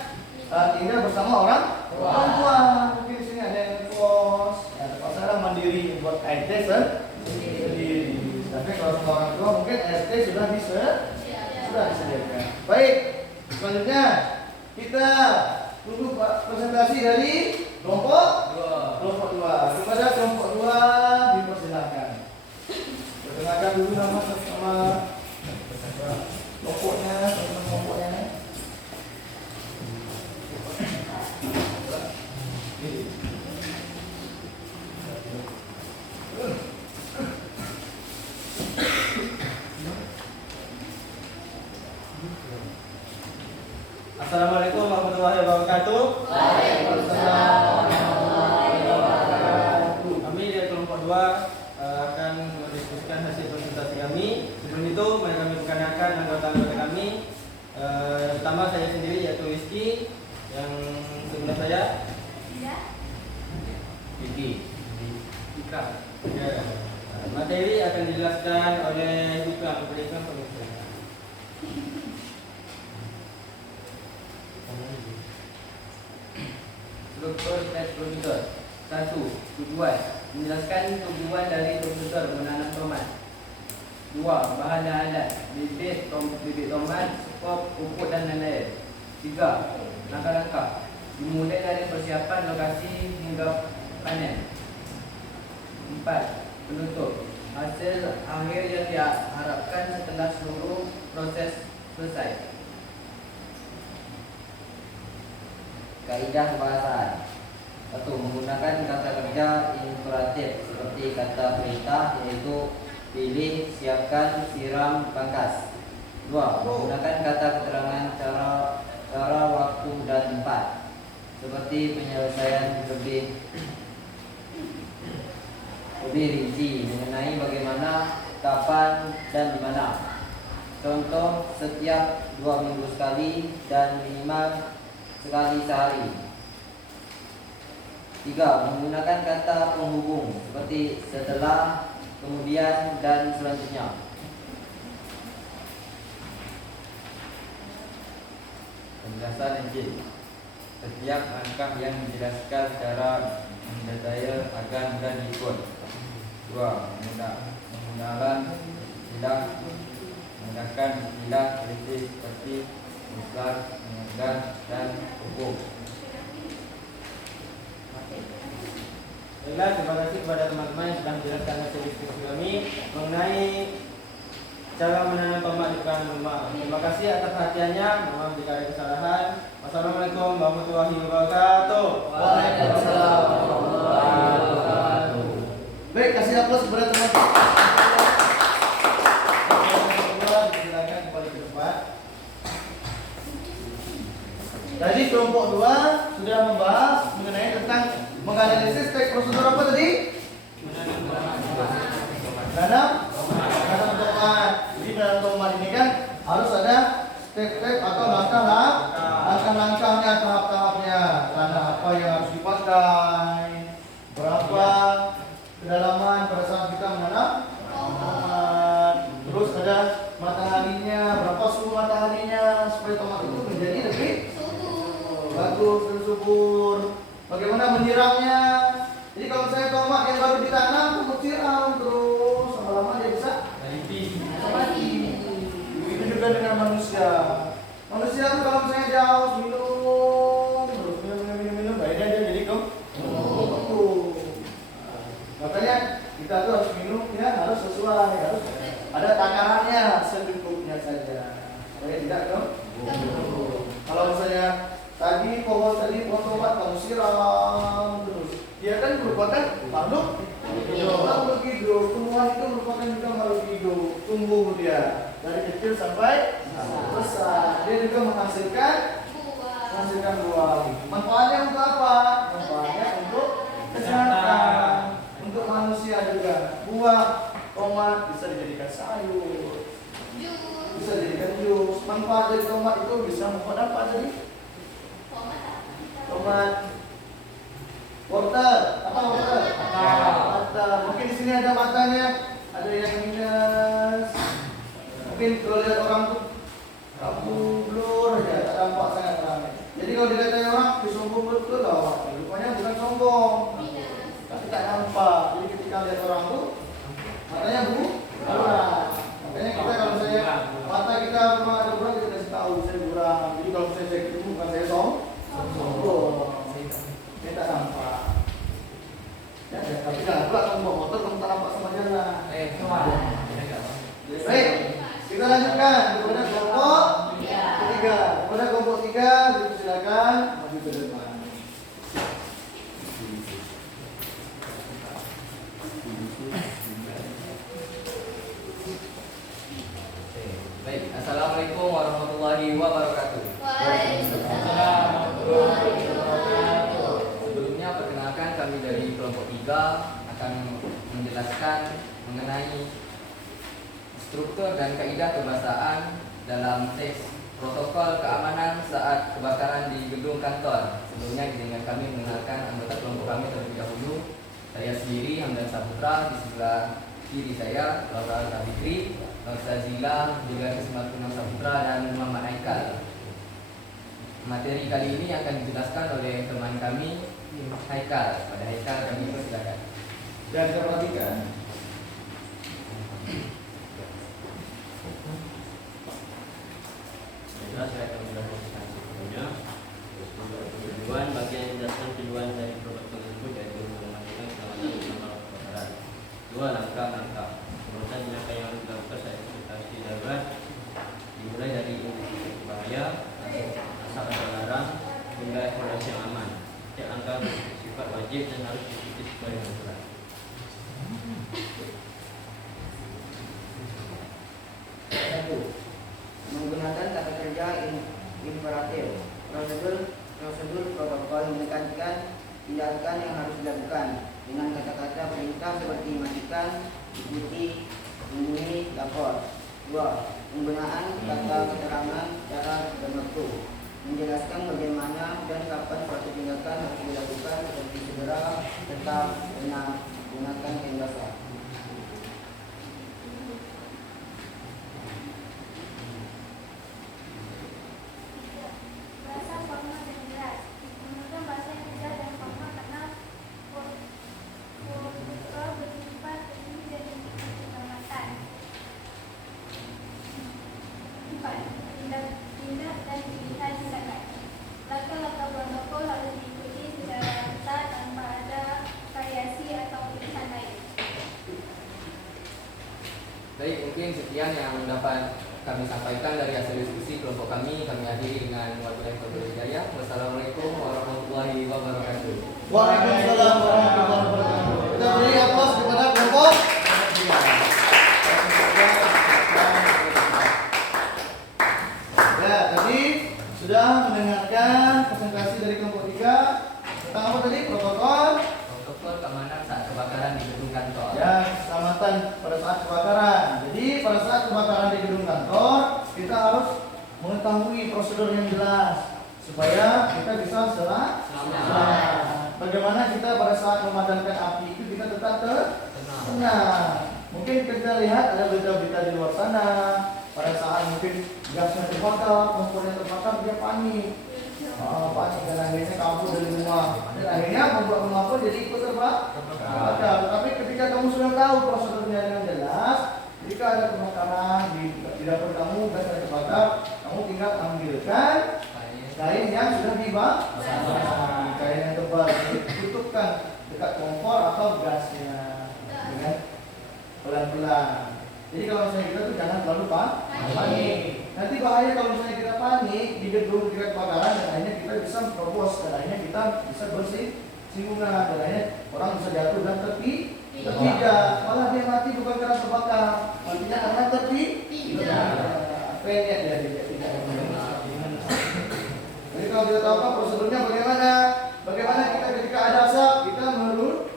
tinggal bersama orang tua. Mungkin di sini ada yang kos, ya terpaksa orang mandiri buat RT sendiri. Tapi kalau sama orang tua mungkin RT sudah disediakan. Baik, selanjutnya kita tunggu presentasi dari kelompok 2. Kepada kelompok 2 dipersilakan. Perkenalkan dulu nama sama kelompoknya, kelompoknya. Assalamualaikum warahmatullahi wabarakatuh. Waalaikumsalam warahmatullahi wabarakatuh. Kami dari kelompok 2 akan mendiskusikan hasil presentasi kami. Sebelum itu, mari kami perkenalkan anggota-anggota kami. Yang pertama saya sendiri yaitu Rizky. Yang sebelah saya Vicky. Ika. Ya. Materi akan dijelaskan oleh Ika. Berikan pemikiran. Struktur tes prosesor. 1. Tujuan. Menjelaskan tujuan dari prosesor menanam tomat. 2. Bahan dan alat. Bibit tomat, skop, pupuk dan lain-lain. 3. Langkah-langkah. Dimulai dari persiapan lokasi hingga panen. 4. Penutup. Hasil akhir yang diharapkan setelah seluruh proses selesai. Kaidah bahasaan. 1. Menggunakan kata kerja imperatif seperti kata perintah, yaitu pilih, siapkan, siram, pangkas. 2. Menggunakan kata keterangan cara, waktu dan tempat seperti penyelesaian lebih rinci mengenai bagaimana, kapan, dan di mana. Contoh, setiap 2 minggu sekali dan minimal sekali sehari. 3. Menggunakan kata penghubung seperti setelah, kemudian, dan selanjutnya. Penjelasan Injil. Setiap langkah yang dijelaskan secara mendetail agar mudah diikut. Dua, menggunakan menggunakan istilah kritis seperti muslat, mengejar, dan hukum. Baiklah, terima kasih kepada teman-teman yang sudah menjelaskan hasil diskusi kami mengenai cara menanam tomat di pekarangan rumah. Terima kasih atas perhatiannya. Mohon maaf jika ada kesalahan. Wassalamualaikum warahmatullahi wabarakatuh. Waalaikumsalam warahmatullahi wabarakatuh. Baik, kasih aplaus kepada teman-teman. Silakan kembali ke tempat. Tadi kelompok 2 sudah membahas mengenai tentang menganalisis teks prosedur apa tadi? Menanam tomat. Jadi menanam tomat ini kan harus ada step-step atau langkah-langkahnya, tahap-tahapnya. Tanah apa yang harus dipakai, berapa kedalaman pada saat kita menanam tomat. Terus ada mataharinya, berapa suhu mataharinya supaya tomat itu menjadi lebih bagus dan subur. Bagaimana menyiramnya? Jadi kalau misalnya tomat yang baru ditanam, kamu siram terus, lama-lama dia bisa mati. Begitu juga dengan manusia. Manusia itu kalau misalnya dia haus minum, terus minum, akhirnya dia jadi gemuk. Makanya kita tuh harus minum ya harus sesuai, harus ada takarannya secukupnya saja supaya tidak gemuk. Kalau misalnya tadi pohon tomat kamu siram terus, dia kan merupakan makhluk hidup. Tumbuhan itu merupakan juga makhluk hidup. Tumbuh dia dari kecil sampai besar. Dia juga menghasilkan buah. Manfaatnya untuk apa? Manfaatnya untuk kesehatan, untuk manusia juga. Buah tomat bisa dijadikan sayur, bisa dijadikan jus. Manfaat dari tomat itu bisa membuat apa tadi? Tomat wortel, apa wortel? Mata. Mungkin di sini ada matanya, ada yang minus. Mungkin kalau lihat orang tuh kamu blur aja, tak nampak sangat ramai. Jadi kalau dilihat orang sombong betul lah, rupanya bukan sombong, tapi tak nampak. Jadi ketika lihat orang tuh matanya buram. Makanya kita kalau misalnya mata kita memang ada buram, kita kasih tahu saya buram. Jadi kalau misalnya saya ketemu bukan saya sombong. Saya tak nampak. Ya, tapi jangan pula kamu bawa motor kamu tak nampak sama jalan. Baik, kita lanjutkan kepada kelompok ketiga. Kepada kelompok 3, silakan maju ke depan. Baik, assalamualaikum warahmatullahi wabarakatuh. Waalaikumsalam warahmatullahi wabarakatuh. Sebelumnya perkenalkan kami dari kelompok 3 akan menjelaskan mengenai struktur dan kaidah kebahasaan dalam teks protokol keamanan saat kebakaran di gedung kantor. Sebelumnya izinkan kami mengenalkan anggota kelompok kami terlebih dahulu. Saya sendiri Hamdan Saputra, di sebelah kiri saya Laura Tabitri, Zila, juga Ismail Saputra, dan Muhammad Haikal. Materi kali ini akan dijelaskan oleh teman kami Haikal. Pada Haikal kami persilakan. Dan perhatikan. Baiklah, saya akan menjelaskan sebelumnya. Untuk tujuan bagian menjelaskan tujuan dari produk tersebut yaitu memastikan keselamatan bersama kebakaran. 2. Langkah-langkah. Urusan langkah yang harus dilakukan saat situasi darurat dimulai dari indikasi bahaya, asap terlarang, hingga evaluasi yang aman. Setiap langkah bersifat wajib dan harus diikuti sesuai dengan aturan. Menggunakan kata kerja imperatif. Prosedur protokol menekankan tindakan yang harus dilakukan dengan kata-kata perintah seperti matikan, ikuti, lindungi, lapor. 2. Penggunaan kata keterangan cara dan waktu, menjelaskan bagaimana dan kapan suatu tindakan harus dilakukan seperti segera, tetap, benar, gunakan kain basah. Bahasa formal dan jelas. Menggunakan bahasa yang jelas dan formal karena protokol bersifat Baik, mungkin sekian yang dapat kami sampaikan dari hasil diskusi kelompok kami. Kami akhiri dengan wabillahi hidayah. Wassalamualaikum warahmatullahi wabarakatuh. Waalaikumsalam warahmatullahi wabarakatuh. Kita beri aplaus kepada kelompok. Ya, tadi sudah mendengarkan presentasi dari kelompok 3 tentang apa tadi? Protokol Keamanan saat kebakaran di gedung kantor. ya, keselamatan pada saat kebakaran. Jadi pada saat kebakaran di gedung kantor, kita harus mengetahui prosedur yang jelas supaya kita bisa selamat. Bagaimana kita pada saat memadamkan api itu kita tetap tenang. Mungkin kita lihat ada berita-berita di luar sana, pada saat mungkin gasnya terbakar, kompornya terbakar, dia panik. Panik dan akhirnya kabur dari rumah. Dan akhirnya membuat rumah pun jadi ikut terbakar. Tapi ketika kamu sudah tahu prosedurnya dengan jelas, jika ada kebakaran di dapur kamu, gasnya terbakar, kamu tinggal ambilkan kain yang sudah dibakar, kain yang tebal, tutupkan dekat kompor atau gasnya dengan pelan-pelan. Jadi kalau misalnya kita tuh jangan terlalu panik. Nanti bahaya kalau misalnya kita panik di gedung dekat kebakaran dan akhirnya kita bisa merobos dan akhirnya kita bisa bersinggungan dan akhirnya orang bisa jatuh dan terpijak. Malah dia mati bukan karena terbakar, matinya karena terpijak. Penyet ya dia tidak. Jadi kalau kita tahu prosedurnya bagaimana? Bagaimana kita ketika ada asap kita menunduk.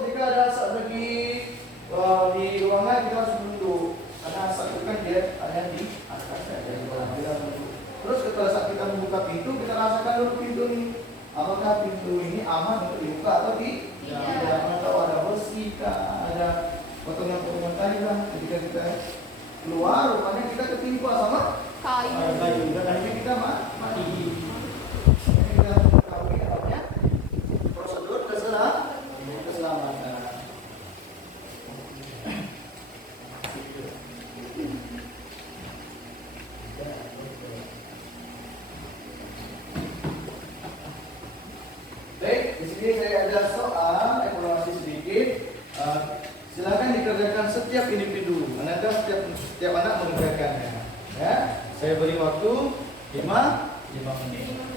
Ketika ada asap di ruangan kita harus menunduk. Karena asap itu kan dia ada di atas ya. Terus ketika saat kita membuka pintu kita rasakan dulu pintu ini. Apakah pintu ini aman untuk dibuka atau tidak? Atau ada bersih kah? Ada potongan-potongan kayu lah. Ketika kita keluar rupanya kita ketimpa sama kayu dan akhirnya kita mati. Kita mengetahui namanya prosedur keselamatan. Baik, di sini saya ada soal evaluasi sedikit. Silakan dikerjakan setiap individu. Manakah setiap anak mengerjakannya? Ya, saya beri waktu 5 menit.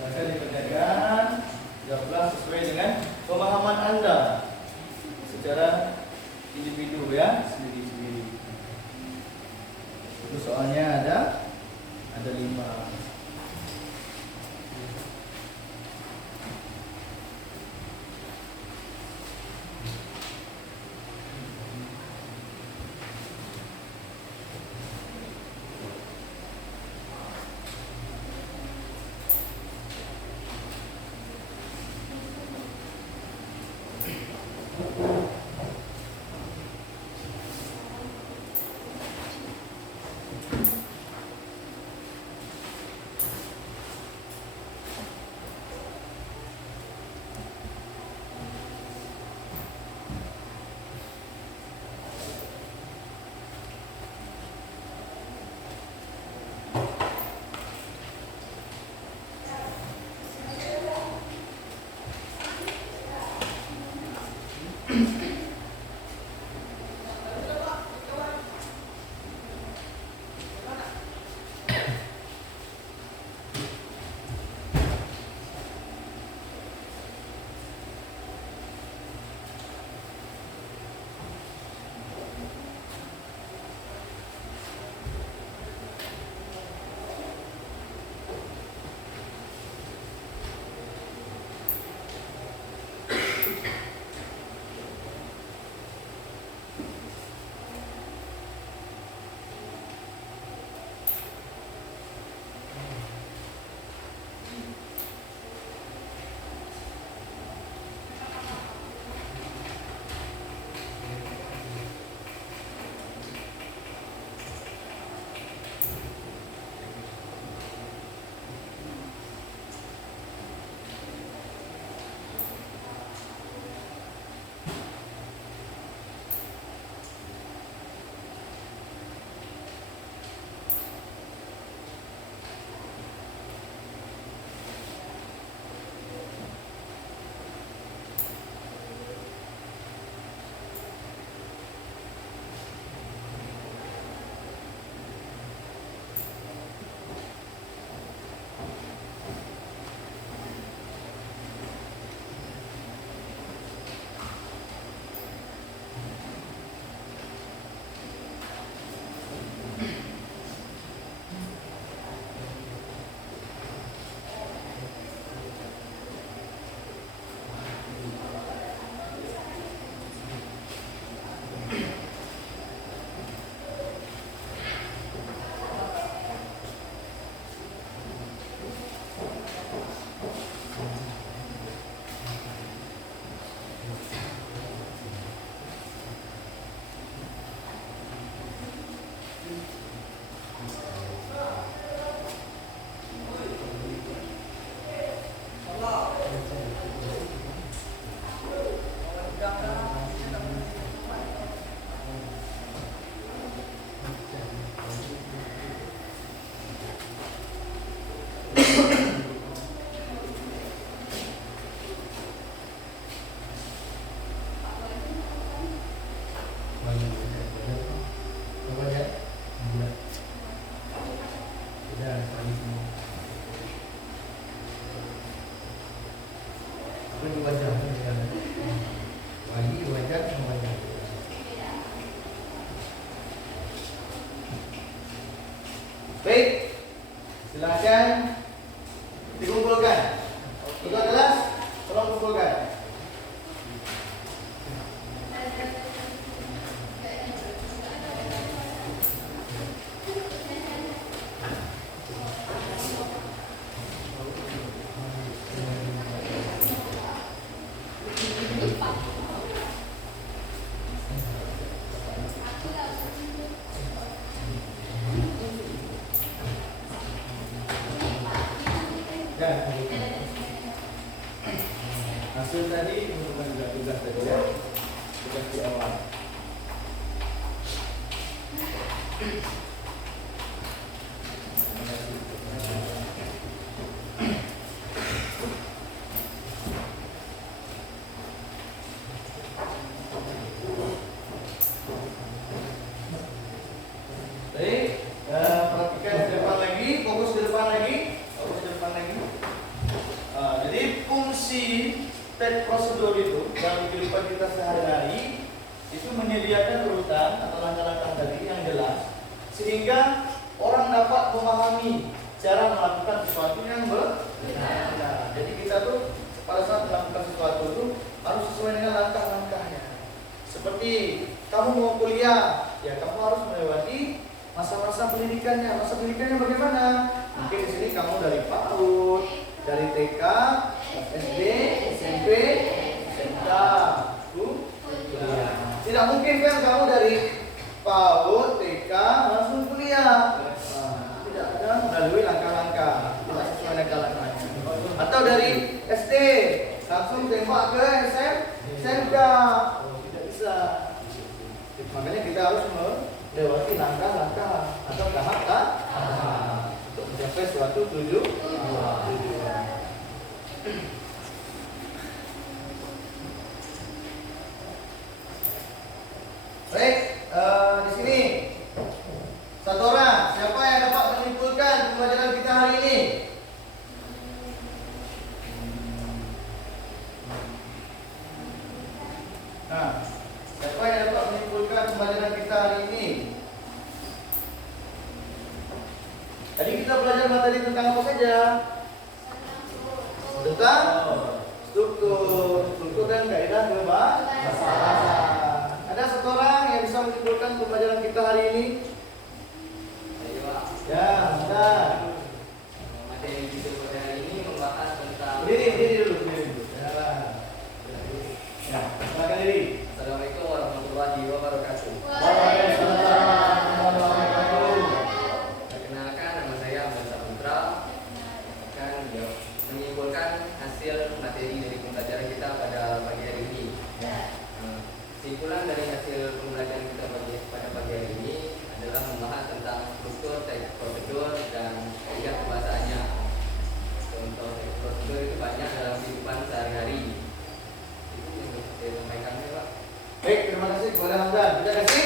Silakan dikerjakan, jawablah sesuai dengan pemahaman Anda secara individu ya, sendiri-sendiri. Itu soalnya ada 5. Lebih wajah. Bagi wajar semuanya. Baik, silakan dikumpulkan. Sudah jelas? Tolong kumpulkan. Dan hasil tadi merupakan juga tugas tadi ya, tugas di awal. Baik, perhatikan ke depan lagi, fokus ke depan lagi, fokus ke depan lagi. Jadi fungsi teks prosedur itu dalam kehidupan kita sehari-hari itu menyediakan urutan atau langkah-langkah tadi yang jelas sehingga orang dapat memahami cara melakukan sesuatu yang benar. Jadi kita tuh pada saat melakukan sesuatu itu harus sesuai dengan langkah-langkahnya. Seperti kamu mau kuliah, ya kamu harus melewati masa-masa pendidikannya. Masa pendidikannya bagaimana? Mungkin di sini kamu dari PAUD, dari TK, SD, SMP, SMK, kuliah. Tidak mungkin kan kamu dari PAUD, TK langsung kuliah. Tidak ada melalui langkah-langkah, tidak sesuai langkah-langkahnya. Atau dari SD langsung tembak ke SMK, tidak bisa. Makanya kita harus melewati langkah-langkah atau tahap-tahap untuk mencapai suatu tujuan. Baik, di sini satu orang, siapa yang dapat menyimpulkan pembelajaran kita hari ini? Nah, siapa yang dapat menyimpulkan pembelajaran kita hari ini? Tadi kita belajar materi tentang apa saja? Tentang struktur dan kaidah kebahasaan. Ada satu orang yang bisa menyimpulkan pembelajaran kita hari ini? Ayo, Pak. Ya, ada. Materi kita pada hari ini membahas tentang Diri dulu. Ya, silakan diri. Assalamualaikum warahmatullahi wabarakatuh. Perkenalkan, nama saya Ahmad Saputra. Akan menyimpulkan hasil materi dari pembelajaran kita pada pagi hari ini. Kesimpulan dari hasil pembelajaran kita pada pagi hari ini adalah membahas tentang struktur, teks prosedur, dan kaidah pembahasannya. Contoh teks prosedur itu banyak dalam kehidupan sehari-hari. Itu yang bisa saya sampaikan, Pak. Baik, terima kasih kepada Hamdan. Terima kasih.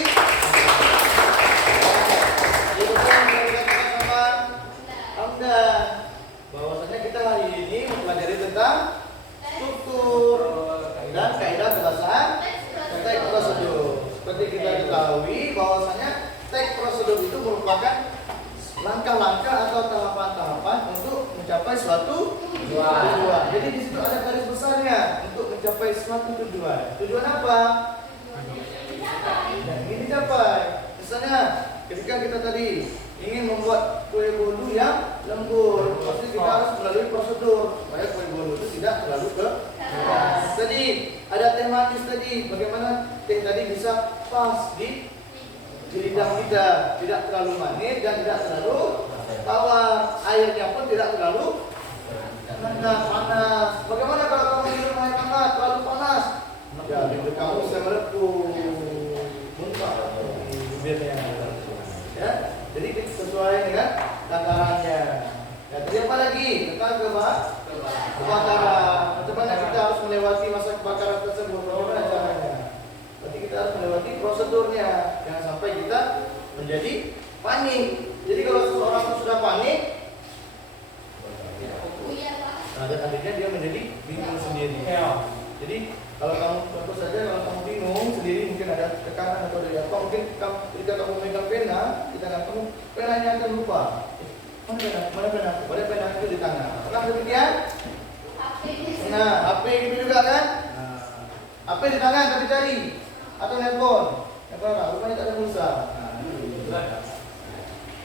Jadi kita mengatakan sama Hamdan bahwasanya kita hari ini mempelajari tentang struktur dan kaidah kebahasaan teks prosedur. Seperti kita ketahui bahwasanya teks prosedur itu merupakan langkah-langkah atau tahapan-tahapan untuk mencapai suatu tujuan. Jadi di situ ada garis besarnya untuk mencapai suatu tujuan. Tujuan apa? Yang ingin dicapai. Misalnya ketika kita tadi ingin membuat kue bolu yang lembut, pasti kita harus melalui prosedur supaya kue bolu itu tidak terlalu keras. Tadi ada teh manis tadi, bagaimana teh tadi bisa pas di lidah kita, tidak terlalu manis dan tidak terlalu tawar, airnya pun tidak terlalu panas. Bagaimana kalau kamu minum air hangat terlalu panas? Ya, bibir kamu bisa melepuh, muntah bibirnya. Ya, jadi sesuai dengan takarannya. Ya, tadi apa lagi tentang kebakaran? Bagaimana kita harus melewati masa kebakaran tersebut? Bagaimana caranya? Berarti kita harus melewati prosedurnya. Jangan sampai kita menjadi panik. Jadi kalau seseorang sudah panik, nah, dan akhirnya dia menjadi bingung sendiri. Jadi kalau kamu contoh saja kalau kamu bingung sendiri mungkin ada tekanan atau dari apa, mungkin ketika kamu memegang pena di tangan kamu, penanya akan lupa. Mana pena itu di tangan. Pernah demikian? Nah, HP gitu juga kan? HP di tangan tapi cari atau handphone. Rupanya tak ada pulsa.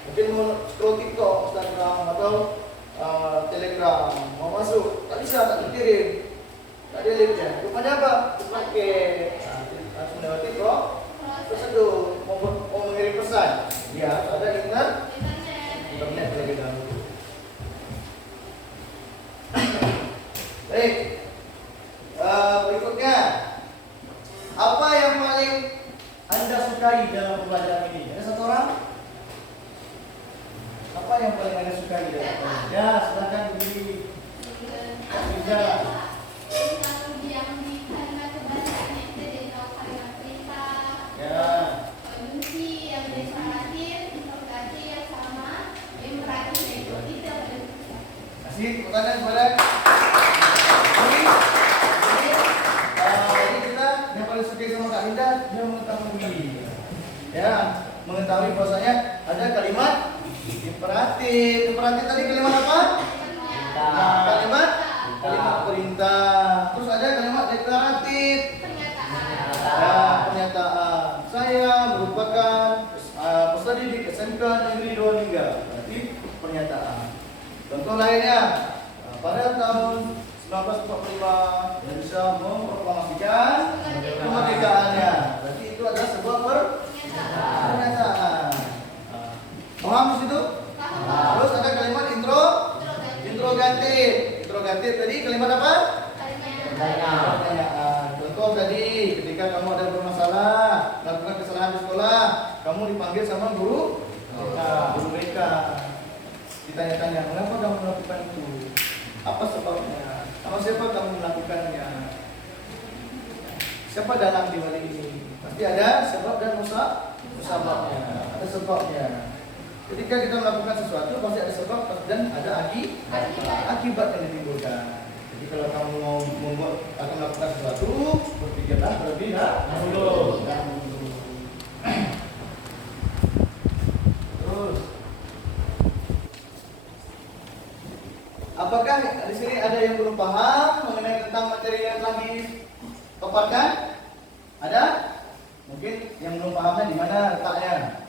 Mungkin mau scroll TikTok, Instagram atau Telegram mau masuk, tak bisa, tak terkirim, tak ada linknya. Rupanya apa? Pakai harus melewati prosedur mau mengirim pesan. Ya, ada internet terlebih dahulu. Baik, berikutnya apa yang paling Anda sukai dalam pembelajaran ini? Ada satu orang? Apa yang paling Anda sukai dalam pembelajaran? Ya, silakan berdiri. Bisa. Ya. Kasih pertanyaan kepada jadi kita yang paling suka sama Kak Linda, dia mengetahui, ya, mengetahui bahwasanya ada kalimat imperatif. Imperatif tadi kalimat apa? Kalimat perintah. Terus ada kalimat deklaratif. Ya, pernyataan. Saya merupakan peserta didik SMK Negeri Dua-Lingga. Berarti pernyataan. Contoh lainnya, pada tahun 1945 Indonesia memproklamasikan kemerdekaannya. Berarti itu adalah sebuah pernyataan. Paham di situ? Terus ada kalimat interrogatif. Interrogatif tadi kalimat apa? Pertanyaan. Contoh tadi ketika kamu ada bermasalah, melakukan kesalahan di sekolah, kamu dipanggil sama guru BK. Ditanya-tanya, mengapa kamu melakukan itu? Apa sebabnya? Sama siapa kamu melakukannya? Siapa dalam di balik ini? Pasti ada sebab dan musababnya. Ada sebabnya. Ketika kita melakukan sesuatu pasti ada sebab dan ada akibat yang ditimbulkan. Jadi kalau kamu mau membuat atau melakukan sesuatu, berpikirlah terlebih dahulu. Terus, apakah di sini ada yang belum paham mengenai tentang materi yang telah dipaparkan? Ada? Mungkin yang belum pahamnya di mana letaknya?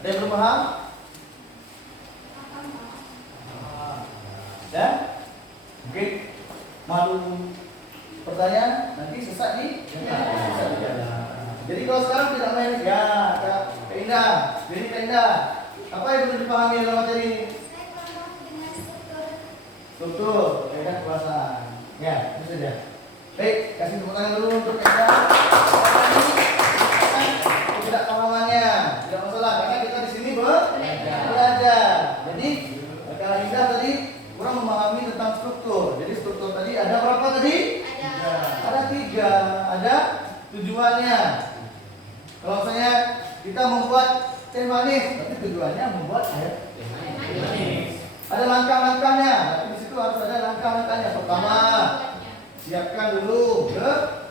Ada yang belum paham? Dan mungkin malu pertanyaan nanti sesat di jalan. Jadi kalau sekarang tidak main ya Kak Indah, jadi Kak Indah, apa yang perlu dipahami dalam materi ini? Struktur, kaidah kekuasaan. Ya, itu saja. Baik, kasih tepuk tangan dulu untuk Kak Indah. Tidak pahamannya, tidak masalah karena kita di sini belajar. Jadi Kak Indah tadi kurang memahami tentang struktur. Jadi struktur tadi ada berapa tadi? Ada 3. Ada tujuannya. Kalau misalnya kita membuat teh manis, tapi tujuannya membuat air manis. Ada langkah-langkahnya. Tapi di situ harus ada langkah-langkahnya. Pertama, siapkan dulu gelas,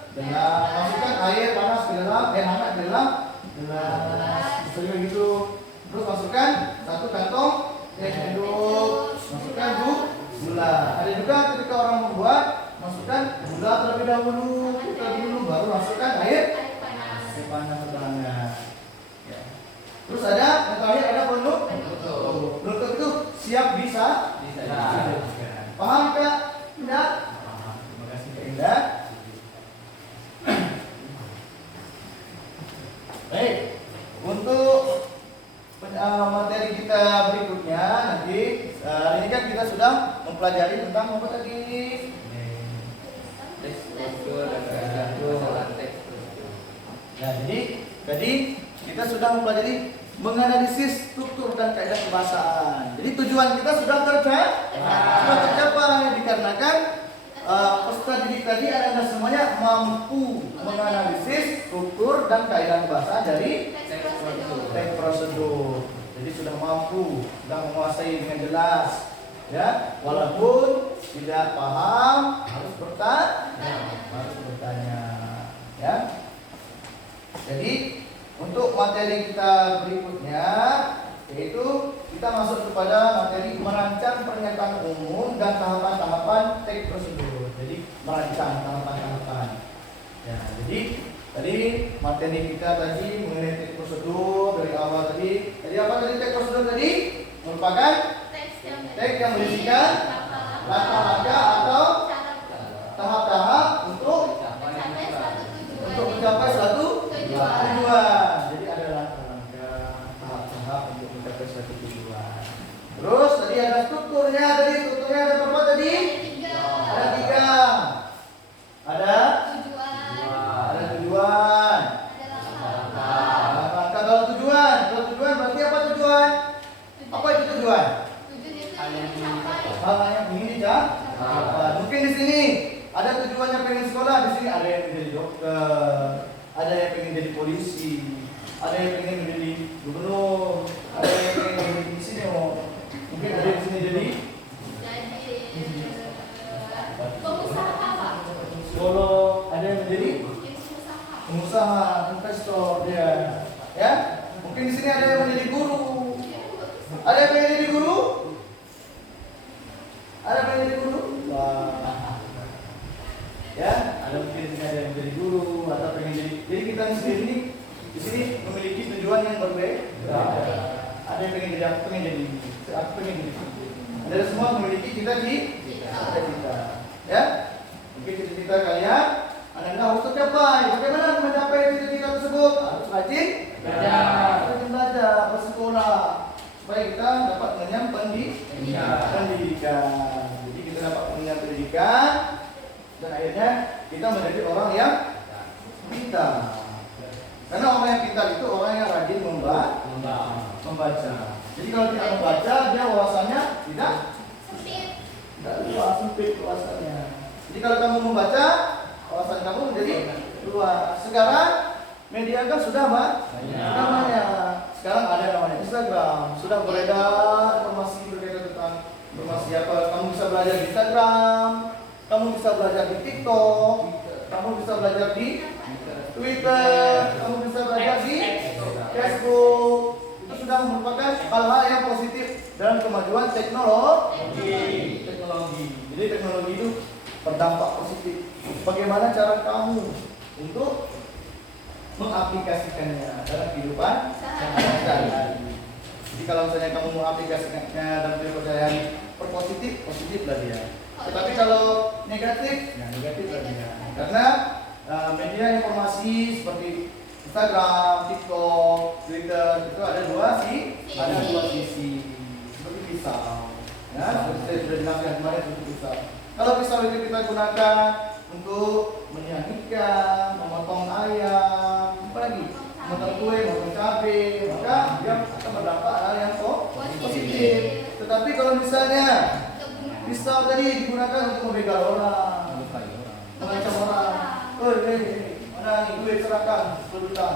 masukkan air panas ke dalam, hangat ke dalam gelas. Misalnya gitu. Terus masukkan 1 kantong teh hidup, masukkan gula. Ada juga ketika orang membuat, masukkan gula terlebih dahulu, baru masukkan air panas setelahnya. Ya. Terus ada yang terakhir ada penutup itu siap bisa. Paham Kak Indah? Terima kasih Kak Indah. Baik, untuk materi kita berikutnya nanti hari ini kan kita sudah mempelajari tentang apa tadi? Struktur dan kaidah masalah teks. Nah, jadi kita sudah mempelajari menganalisis struktur dan kaidah kebahasaan. Jadi tujuan kita sudah tercapai dikarenakan peserta didik tadi anda semuanya mampu menganalisis struktur dan kaidah bahasa dari teks prosedur. Jadi sudah mampu, sudah menguasai dengan jelas, ya. Walaupun tidak paham harus bertanya, ya. Jadi untuk materi kita berikutnya yaitu kita masuk kepada materi merancang pernyataan umum dan tahapan-tahapan teks prosedur. Jadi merancang tahapan-tahapan. Ya, jadi tadi materi kita tadi mengenai teks prosedur dari awal tadi. Jadi apa tadi teks prosedur tadi? Merupakan teks yang berisikan langkah-langkah atau tahap-tahap untuk mencapai suatu tujuan. Jadi ada langkah-langkah, tahap-tahap untuk mencapai suatu tujuan. Terus tadi ada strukturnya. Tadi strukturnya ada berapa tadi? Ada 3. Ada tujuan. Langkah kalau tujuan. Kalau tujuan berarti apa tujuan? Apa itu tujuan? Hal yang ingin dicapai. Mungkin di sini ada tujuannya pengen sekolah, di sini ada yang menjadi dokter, ada yang pengen jadi polisi, ada yang pengen menjadi gubernur, ada yang pengen jadi di sini mungkin ada yang di sini jadi psikolog, ada yang menjadi pengusaha, investor dia, ya. Mungkin di sini ada yang menjadi guru, ada yang pengen jadi guru, ada yang pengen jadi guru, wah. Ya, ada mungkin ada yang menjadi guru atau pengen jadi kita sendiri di sini memiliki tujuan yang berbeda. Ada yang pengen jadi aku pengen jadi ada semua memiliki cita-cita. Ya, mungkin cita-cita kalian Anda harus tercapai. Bagaimana mencapai cita-cita tersebut? Harus rajin belajar, bersekolah supaya kita dapat mengenyam pendidikan. Jadi kita dapat mengenyam pendidikan. Dan akhirnya kita menjadi orang yang pintar. Karena orang yang pintar itu orang yang rajin membaca. Jadi kalau tidak membaca, dia wawasannya tidak luas, sempit wawasannya. Jadi kalau kamu membaca, wawasan kamu menjadi luas. Sekarang media kan sudah banyak. Sekarang ada namanya Instagram, sudah beredar informasi berkaitan tentang informasi apa. Kamu bisa belajar di Instagram, kamu bisa belajar di TikTok, kamu bisa belajar di Twitter, kamu bisa belajar di Facebook. Itu sudah merupakan hal-hal yang positif dalam kemajuan teknologi. Jadi teknologi itu berdampak positif. Bagaimana cara kamu untuk mengaplikasikannya dalam kehidupan sehari-hari. Jadi kalau misalnya kamu mengaplikasikannya dalam kehidupan sehari-hari, positiflah dia. Tetapi kalau negatif, ya negatiflah dia. Karena media informasi seperti Instagram, TikTok, Twitter itu ada dua sisi, seperti pisau. Ya, seperti saya sudah jelaskan kemarin seperti pisau. Kalau pisau itu kita gunakan untuk menyiangi ikan, memotong ayam, apa lagi? Memotong kue, memotong cabai, maka dia akan berdampak hal yang positif. Tetapi kalau misalnya pisau tadi digunakan untuk membegal orang, mengancam orang, mana nih duit serahkan 10 juta.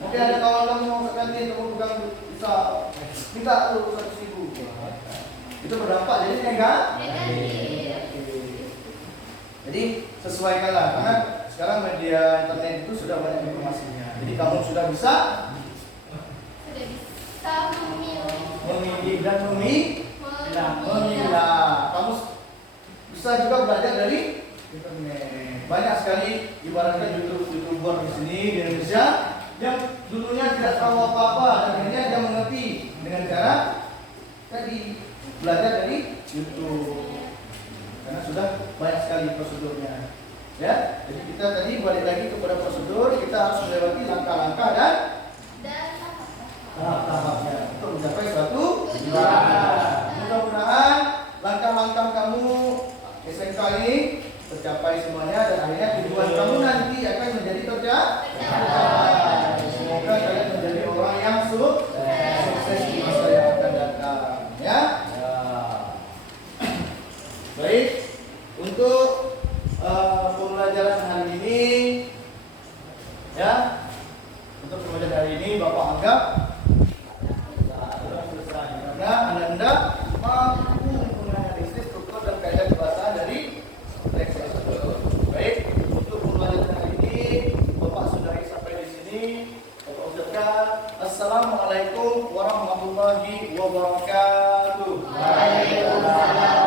Mungkin ada kawan kamu mau ke kantin, kamu pegang pisau, minta tuh 100.000. Itu berdampak jadi negatif. Jadi sesuaikanlah karena sekarang media internet itu sudah banyak informasinya. Jadi kamu sudah bisa memilih dan memilah. Kamu bisa juga belajar dari internet. Banyak sekali ibaratnya YouTuber di sini di Indonesia yang dulunya tidak tahu apa-apa dan akhirnya dia mengerti dengan cara tadi belajar dari YouTube. Karena sudah banyak sekali prosedurnya, ya. Jadi kita tadi balik lagi kepada prosedur, kita harus melewati langkah-langkah dan tahap-tahapnya untuk mencapai suatu tujuan. Mudah-mudahan langkah-langkah kamu SMK ini tercapai semuanya dan akhirnya tujuan kamu nanti akan menjadi tercapai. Semoga kalian menjadi orang yang sukses di masa yang akan datang, ya. Baik, untuk pembelajaran hari ini, ya, untuk pembelajaran hari ini Bapak anggap sudah selesai karena Anda mampu menganalisis struktur dan Wassalamualaikum warahmatullahi wabarakatuh. Waalaikumsalam